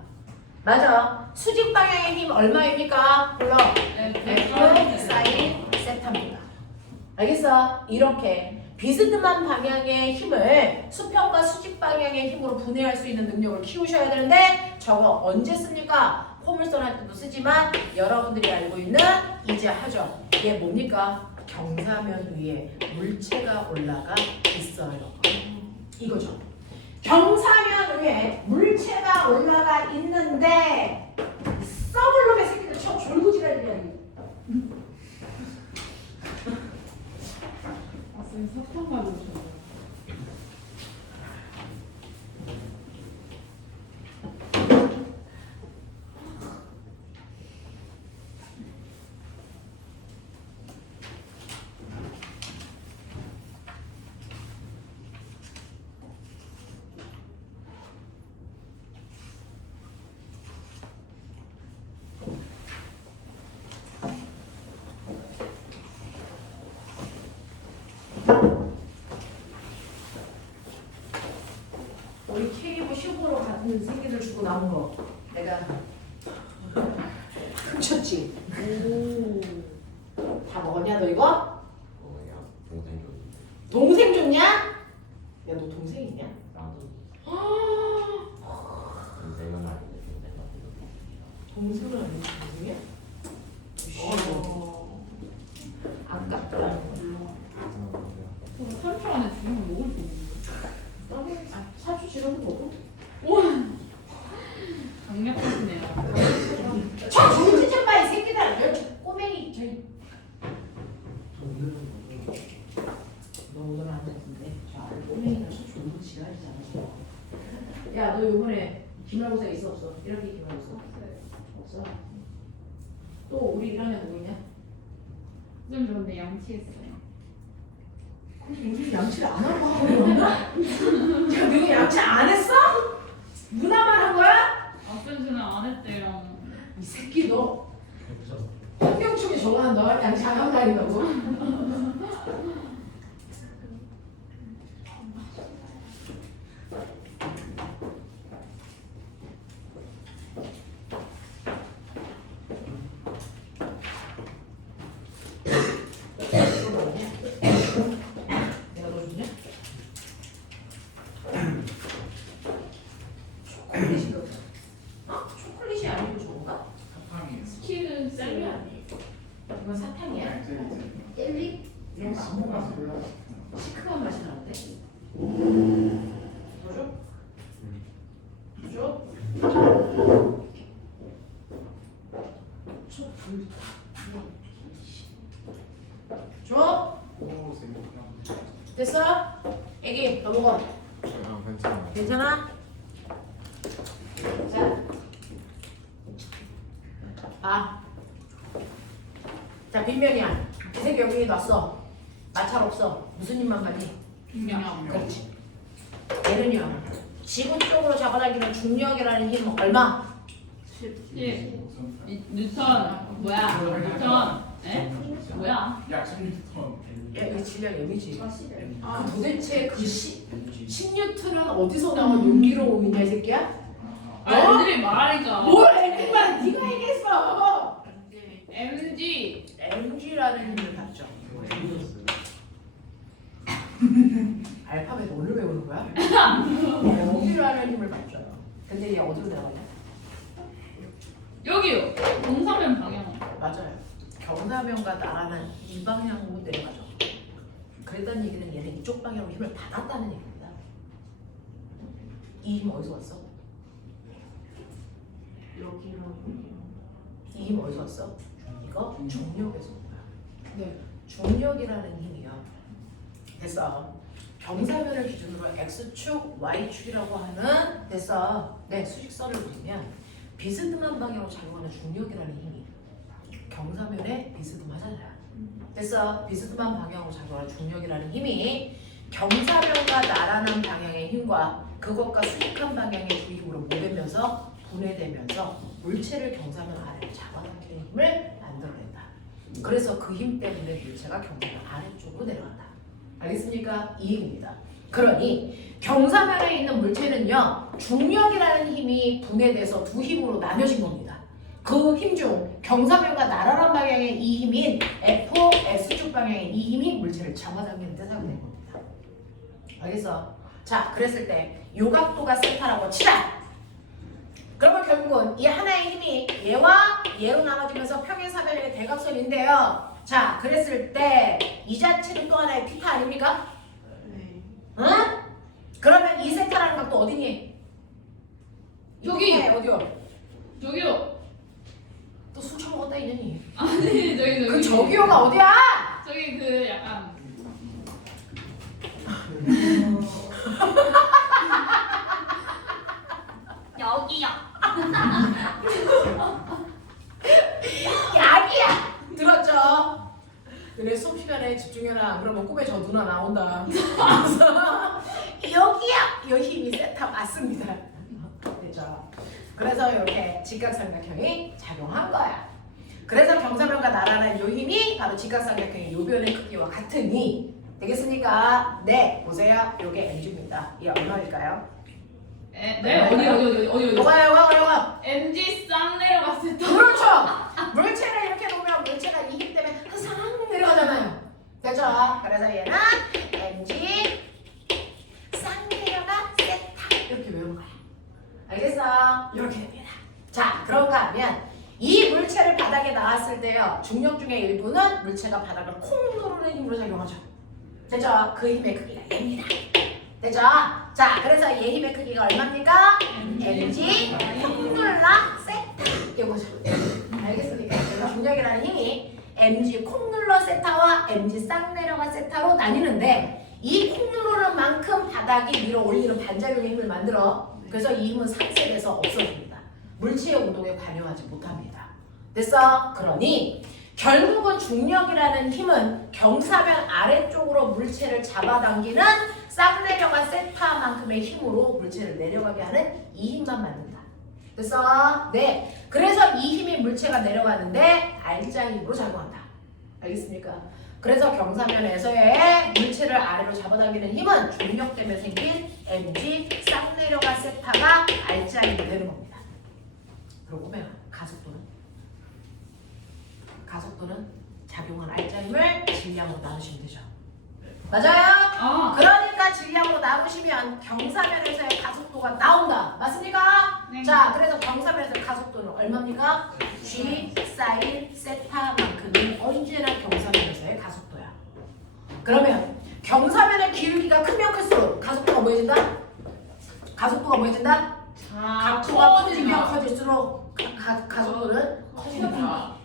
맞아. 수직 방향의 힘 얼마입니까? 불러. F 사인 세타입니다. 알겠어? 이렇게 비스듬한 방향의 힘을 수평과 수직 방향의 힘으로 분해할 수 있는 능력을 키우셔야 되는데 저거 언제 씁니까? 포물선 할 때도 쓰지만 여러분들이 알고 있는 이제 하죠. 얘 뭡니까? 경사면 위에 물체가 올라가 있어요. 이거죠. 경사면 위에 물체가 올라가 있는데 썩을놈의 새끼들 쳐 졸구지랄이야. 쌤 사탕만 넣으셨네요. 우리 K고 15로 같은 새끼들 주고 남은 거 내가 훔쳤지. 다 먹었냐 너 이거? 동생 좀 동생 줬냐? 야 너 동생 있냐? 나도 동생은 아닌데 동생은 아니지 동생이야? 아깝다. 3초 안에 죽으면 먹을 수 있는데. 사주 지르고 먹어? 강력하시네요. 저 정신 좀 봐 이 새끼들. 저 꼬맹이 저. 너 오늘 안 됐는데 저 꼬맹이는 저 존나 지랄이잖아. 야 너 이번에 기말고사 있어 없어? 1학기 기말고사 없어? 또 우리 1학년 누구 있냐? 좀 좋은데 양치했어요. 근데 요즘 양치를 안 하고 하고 있나? 야 너가 양치 안 했어? 누나만 한 거야? 쌤 안 했대요. 이 새끼 너 환경충이 저거 한다? 양치 안 한 말이라고? 내가 너 줬냐? 초콜릿이 너 초콜릿이 아니고 저건가? 스키는 쌀이 아니에요. 이건 사탕이야. 젤리? 이런 거 안 먹어서 몰라. 시큼한 맛이 나는데. 뭐죠? 뭐죠? 줘? 됐어? 애기 너 먹어. 괜찮아. 괜찮아? 자. 자 빈면이야. 이 새끼 여기 놨어. 마찰 없어. 무슨 힘만 가지? 중량. 그렇지. 얘는요. 지구 쪽으로 잡아당기는 중력이라는 힘 얼마? 10. 뉴턴. 뭐야? 뉴턴. 에? 뭐야? 약 16톤. 얘 이거 질량 M이지. 그 도대체 그 10N은 어디서 나온 용기로움이냐 이 새끼야? 애들이 말하니까. 뭘 애들만 네가 얘기했어. MG. MG라는 힘을 받죠. 알파벳 오늘 배우는 거야? MG라는 힘을 받죠. 근데 얘 어디로 내려가냐? 여기요. 동사면 방향. 맞아요. 경사면과 나라는 이 방향으로 내려가죠. 그랬다는 얘기는 얘는 이쪽 방향으로 힘을 받았다는 얘기입니다. 이 힘 어디서 왔어? 여기랑 이 힘 어디서 왔어? 이거 중력에서 온 거야. 네. 중력이라는 힘이요. 됐어. 경사면을 기준으로 x축, y축이라고 하는 됐어. 네, 수직선을 보면 비스듬한 방향으로 작용하는 중력이라는 힘이 경사면에 비스듬하잖아요. 됐어. 비스듬한 방향으로 작용하는 중력이라는 힘이 경사면과 나란한 방향의 힘과 그것과 수직한 방향의 두 힘으로 모되면서 분해되면서 물체를 경사면 아래로 잡아당기는 힘을 만들어낸다. 그래서 그 힘 때문에 물체가 경사면 아래쪽으로 내려간다. 알겠습니까? 이 얘기입니다. 그러니 경사면에 있는 물체는요, 중력이라는 힘이 분해돼서 두 힘으로 나뉘어진 겁니다. 그 힘 중 경사면과 나란한 방향의 이 힘인 F, S축 방향의 이 힘이 물체를 잡아당기는 데 사용된 겁니다. 알겠어? 자, 그랬을 때 요 각도가 세타라고 치자! 그러면 결국은 이 하나의 힘이 얘와 얘로 나눠지면서 평행사변의 대각선인데요. 자, 그랬을 때 이 자체는 또 하나의 피타 아닙니까? 네. 응? 그러면 이 세타라는 각도 어디니? 여기. 어디요? 저기요. 또 술 처먹었다 이년이. 아니 저기. 그 저기요가 어디야? 저기 그 약간. 여기요. 약이야. 들었죠? 그래 수업 시간에 집중해라. 안 그러면 꿈에 저 누나 나온다. 그래서 여기야. 이 힘이 세타 맞습니다. 됐죠? 그래서 이렇게 직각삼각형이 작용한 거야. 그래서 경사면과 나란한 이 힘이 바로 직각삼각형의 요 변의 크기와 같으니 되겠습니까? 네, 보세요. 요게 mg입니다. 이게 얼마일까요? 네 어디. 요거. MG 쌍 내려갔을 때. 그렇죠. 물체를 이렇게 놓으면 물체가 이 힘 때문에 항상 내려가잖아요. 됐죠? 그래서 얘는 mg 쌍 내려가 세타 이렇게 외우는 거야. 알겠어? 이렇게 됩니다. 자, 그런가 하면 이 물체를 바닥에 놨을 때요, 중력 중의 일부는 물체가 바닥을 콩 누르는 힘으로 작용하죠. 됐죠? 그 힘의 크기가 얘입니다. 됐죠? 자, 그래서 얘 힘의 크기가 얼마입니까? mg 콩 눌러 세타 이거죠. 알겠습니까? 그래서 중력이라는 힘이 mg 콩 눌러 세타와 mg 쌍 내려가 세타로 나뉘는데 이 콩 누르는 만큼 바닥이 밀어 올리는 반작용의 힘을 만들어. 그래서 이 힘은 상쇄돼서 없어집니다. 물체의 운동에 관여하지 못합니다. 됐어? 그러니 결국은 중력이라는 힘은 경사면 아래쪽으로 물체를 잡아당기는 싹 내려간 세타만큼의 힘으로 물체를 내려가게 하는 이 힘만 만든다. 됐어? 네. 그래서 이 힘이 물체가 내려가는데 R자 힘으로 작용한다. 알겠습니까? 그래서 경사면에서의 물체를 아래로 잡아당기는 힘은 중력 때문에 생긴 mg 싹 내려간 세타가 R자 힘이 되는 겁니다. 그러고 보면 가속도는 작용한 R자 힘을 질량으로 나누시면 되죠. 맞아요? 그러니까 질량으로 나누시면 경사면에서의 가속도가 나온다. 맞습니까? 네. 자, 그래서 경사면에서의 가속도는 얼마입니까? G 사인 세타만큼이 언제나 경사면에서의 가속도야. 그러면 경사면의 기울기가 크면 클수록 가속도가 뭐해진다? 가속도가 뭐해진다? 각도가 커지면 커질수록 가속도는 커진다.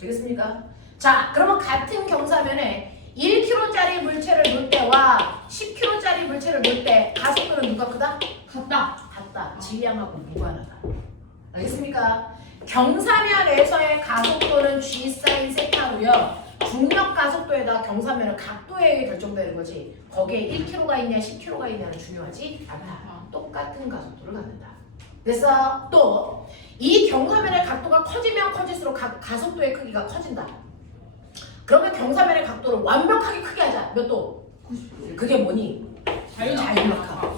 되겠습니까? 자, 그러면 같은 경사면에 1kg짜리 물체를 놓을 때와 10kg짜리 물체를 놓을 때 가속도는 누가 크다? 같다. 질량하고 무관하다. 알겠습니까? 경사면에서의 가속도는 G 사인 세타고요. 중력 가속도에다 경사면은 각도에 의해 결정되는 거지. 거기에 1kg가 있냐 10kg가 있냐는 중요하지 않다. 똑같은 가속도를 갖는다. 됐어? 또 이 경사면의 각도가 커지면 커질수록 가속도의 크기가 커진다. 그러면 경사면의 각도를 완벽하게 크게 하자. 몇 도? 90도. 그게 뭐니? 자유낙하.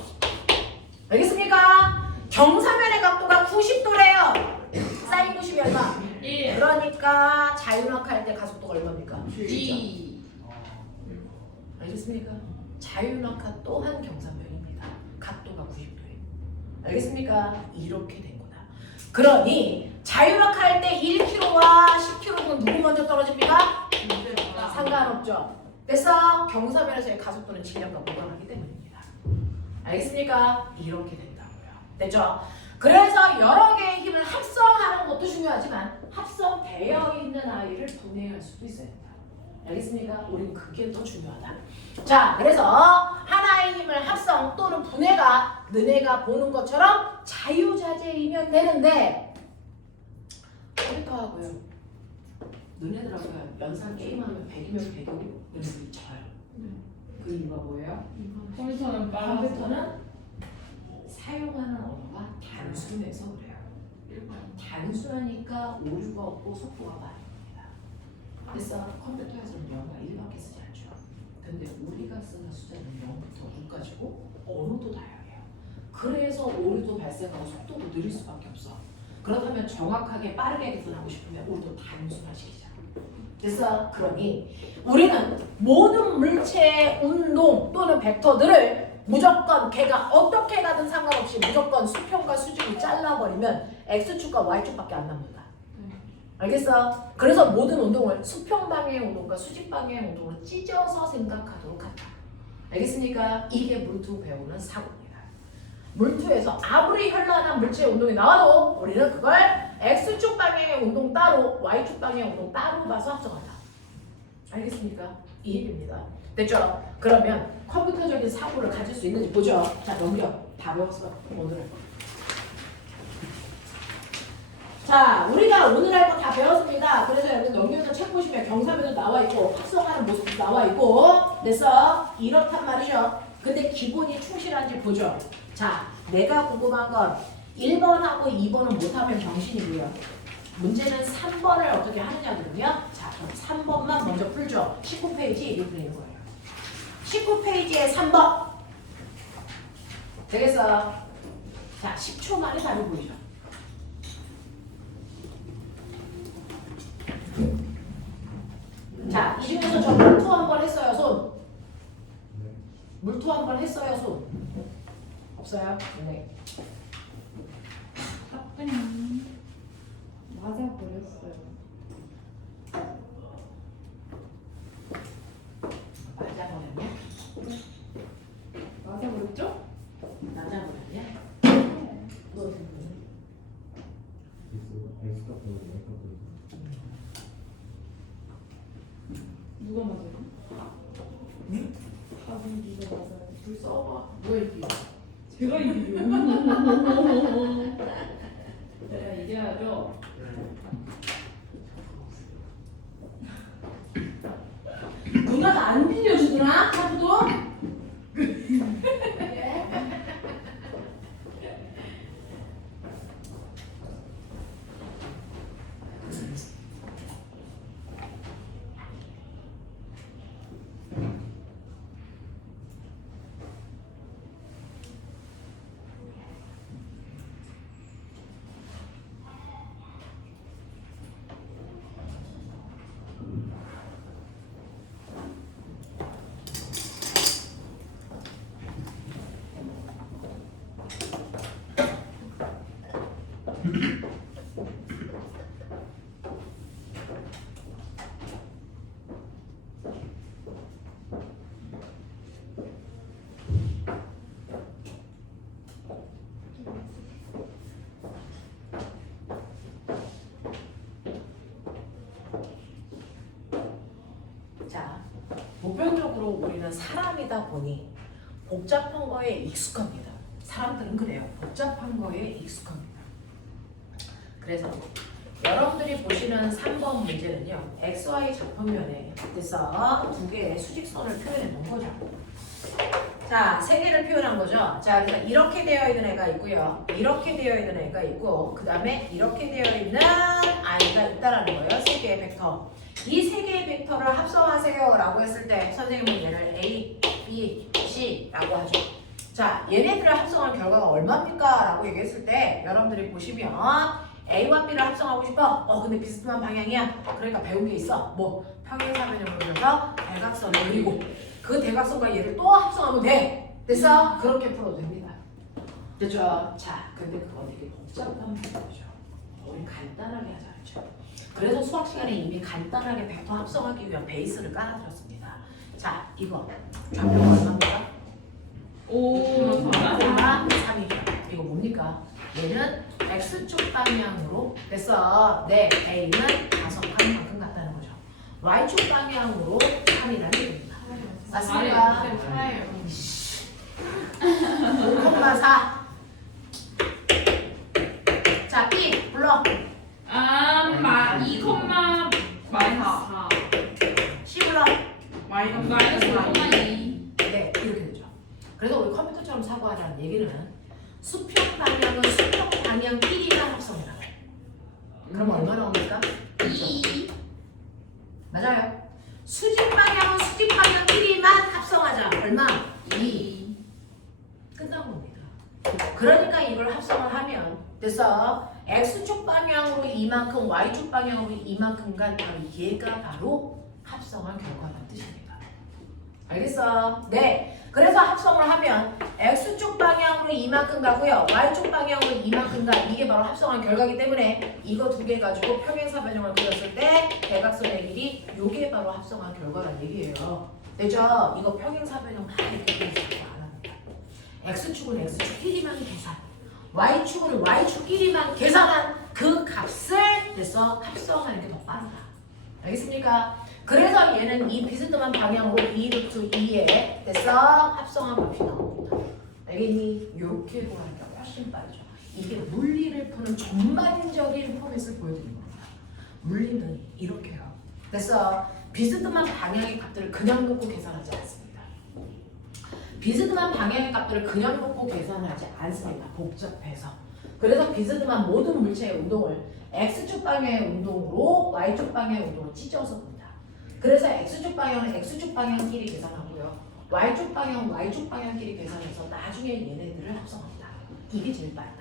알겠습니까? 경사면의 각도가 90도래요. 사인 90이 얼마? 1. 그러니까 자유낙하할 때 가속도가 얼마입니까? G. 알겠습니까? 자유낙하 또한 경사면입니다. 각도가 90도예요. 알겠습니까? 이렇게 된 거다. 그러니 자유락할 때 1kg와 10kg는 누구 먼저 떨어집니까? 상관없죠. 그래서 경사면에서의 가속도는 질량과 무관하기 때문입니다. 알겠습니까? 이렇게 된다고요. 됐죠? 그래서 여러 개의 힘을 합성하는 것도 중요하지만 합성되어 있는 아이를 분해할 수도 있어야 된다. 알겠습니까? 우린 그게 더 중요하다. 자, 그래서 하나의 힘을 합성 또는 분해가 너네가 보는 것처럼 자유자재이면 되는데 캐릭터하고요. 너네들하고요. 연산 게임하면 100이면 100이고 너네들이 져요. 그 이유가 뭐예요? 컴퓨터는 빨라서. 컴퓨터는 사용하는 언어가 단순해서 그래요. 단순하니까 오류가 없고 속도가 빠릅니다. 그래서 컴퓨터에서는 0과 1밖에 쓰지 않죠. 근데 우리가 쓰는 숫자는 0부터 9까지고 언어도 다양해요. 그래서 오류도 발생하고 속도도 느릴 수밖에 없어. 그렇다면 정확하게 빠르게 계산하고 싶으면 우리도 단순화시키자. 그래서 그러니 우리는 모든 물체의 운동 또는 벡터들을 무조건 걔가 어떻게 가든 상관없이 무조건 수평과 수직을 잘라버리면 X축과 Y축밖에 안 남는다. 알겠어? 그래서 모든 운동을 수평 방향의 운동과 수직 방향의 운동으로 찢어서 생각하도록 한다. 알겠습니까? 이게 물투 배우는 사고입니다. 물투에서 아무리 현란한 물체의 운동이 나와도 우리는 그걸 X축 방향의 운동 따로 Y축 방향의 운동 따로 봐서 합성한다. 알겠습니까? 이 얘기입니다. 됐죠? 그러면 컴퓨터적인 사고를 가질 수 있는지 보죠. 자, 넘겨. 다 배웠어. 오늘은. 자, 우리가 오늘 할 거 다 배웠습니다. 그래서 여러분 넘겨서 책 보시면 경사면도 나와 있고 합성하는 모습도 나와 있고 그래서 이렇단 말이죠. 근데 기본이 충실한지 보죠. 자, 내가 궁금한 건 1번하고 2번은 못하면 병신이고요. 문제는 3번을 어떻게 하느냐거든요. 자, 그럼 3번만 먼저 풀죠. 19페이지 이렇게 되는 거예요. 19페이지에 3번. 되겠어? 자, 10초 만에 답이 보이죠. 자, 이 중에서 저 물투 한번 했어요, 손. 물투 한번 했어요, 손. 없어요? 네. 맞아 버렸어요. 맞아버렸냐? 맞아 버렸죠? 맞아버렸냐? 너 X가 보여줘. X가 보여줘. 누가 맞아요? 응? 답은 누가 맞아요? 불 써봐. 뭐 이렇게? 제가 이기죠. 내가 이겨야죠. 누나가 안 빌려주더라? 하루도? 자, 보편적으로 우리는 사람이다 보니 복잡한 거에 익숙합니다. 사람들은 그래요. 복잡한 거에 익숙합니다. 그래서 여러분들이 보시는 3번 문제는요. XY 좌표면에 그래서 두 개의 수직선을 표현해 놓은 거죠. 자, 세 개를 표현한 거죠. 자, 그래서 이렇게 되어 있는 애가 있고요. 이렇게 되어 있는 애가 있고 그 다음에 이렇게 되어 있는 아이가 있다라는 거예요. 세 개의 벡터. 이 세 개의 벡터를 합성하세요 라고 했을 때 선생님은 얘를 A, B, C 라고 하죠. 자, 얘네들을 합성한 결과가 얼마입니까? 라고 얘기했을 때 여러분들이 보시면 A와 B를 합성하고 싶어. 근데 비슷한 방향이야. 그러니까 배운 게 있어. 뭐 평행사변형을 그려서 대각선을 그리고 그 대각선과 얘를 또 합성하면 돼. 그래서 그렇게 풀어도 됩니다. 됐죠? 자, 근데 그건 되게 복잡한 문제죠. 우리 간단하게 하자 했죠. 그래서 수학 시간에 이미 간단하게 벡터 합성하기 위한 베이스를 깔아드렸습니다. 자, 이거 좌표가 얼마입니까? 오. 3이죠. 이거 뭡니까? 얘는 x축 방향으로 됐어. 네, a는 5칸만큼 같다는 거죠. y축 방향으로 3이라는 얘기입니다. 맞습니까? 5,4. 자, B 불러. 2, 마이너스 4. C 불러. 마이너스 마이너스 4. 4,2. 네, 이렇게 되죠. 그래서 우리 컴퓨터처럼 사고하자는 얘기는 수평 방향은 수평 방향끼리만 합성해라. 그럼 얼마나 옵니까? 2. 맞아요. 수직 방향은 수직 방향끼리만 합성하자. 얼마? 2. 끝난 겁니다. 그러니까 이걸 합성을 하면 됐어. x축 방향으로 이만큼, y축 방향으로 이만큼 간 바로 얘가 바로 합성한 결과라는 뜻입니다. 알겠어? 네. 그래서 합성을 하면 x축 방향으로 이만큼 가고요. y축 방향으로 이만큼 가. 이게 바로 합성한 결과이기 때문에 이거 두 개 가지고 평행사 변형을 그렸을 때 대각선의 길이 요게 바로 합성한 결과라는 얘기예요. 됐죠? 이거 평행사 변형 많이 그려서 안 합니다. x축은 x축끼리만 계산, y축은 y축끼리만 계산한 그 값을 돼서 합성하는 게 더 빠르다. 알겠습니까? 그래서 얘는 이 비스듬한 방향으로 2루트 2에 됐어? 합성한 값이 나옵니다. 알겠니? 이렇게 구하니까 훨씬 빠르죠. 이게 물리를 푸는 전반적인 포맷을 보여드리는 겁니다. 물리는 이렇게 해요. 됐어? 비스듬한 방향의 값들을 그냥 놓고 계산하지 않습니다. 비스듬한 방향의 값들을 그냥 놓고 계산하지 않습니다. 복잡해서. 그래서 비스듬한 모든 물체의 운동을 x축 방향의 운동으로 y축 방향의 운동으로 찢어서 봅니다. 그래서 x축 방향은 x축 방향끼리 계산하고요. y축 방향은 y축 방향끼리 계산해서 나중에 얘네들을 합성합니다. 이게 제일 빠르다.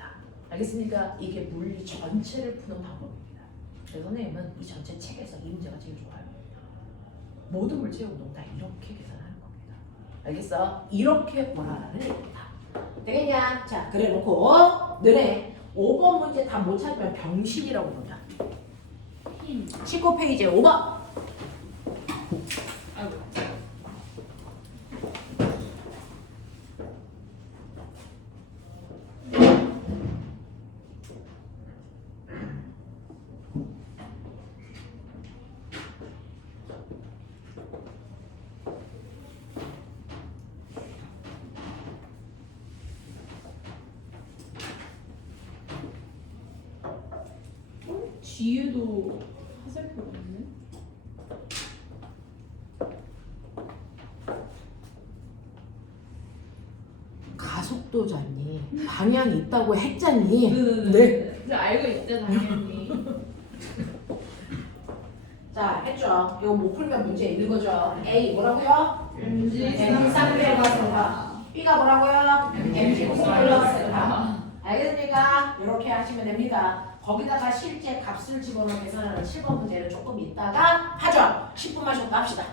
알겠습니까? 이게 물리 전체를 푸는 방법입니다. 그래서 선생님은 이 전체 책에서 이 문제가 제일 좋아요. 모든 물체의 운동 다 이렇게 계산하는 겁니다. 알겠어? 이렇게 보라라는 얘기입니다. 되겠냐? 자, 그래 놓고 너네 5번 문제 다 못 찾으면 병신이라고 부른다. 19페이지에 5번. 아이고. 뒤에도 화살표 없네. 가속도잖니. 방향이 있다고 했잖니. 네. 저 알고 있죠 당연히. 자, 했죠. 이거 못 풀면 문제 읽어줘. A 뭐라고요? MG 쌍배가 세타. B가 뭐라고요? MG 플러스 세타. 알겠습니까? 이렇게 하시면 됩니다. 거기다가 실제 값을 집어넣어 계산하는 7번 문제를 조금 이따가 하죠. 10분만 쉬었다 합시다.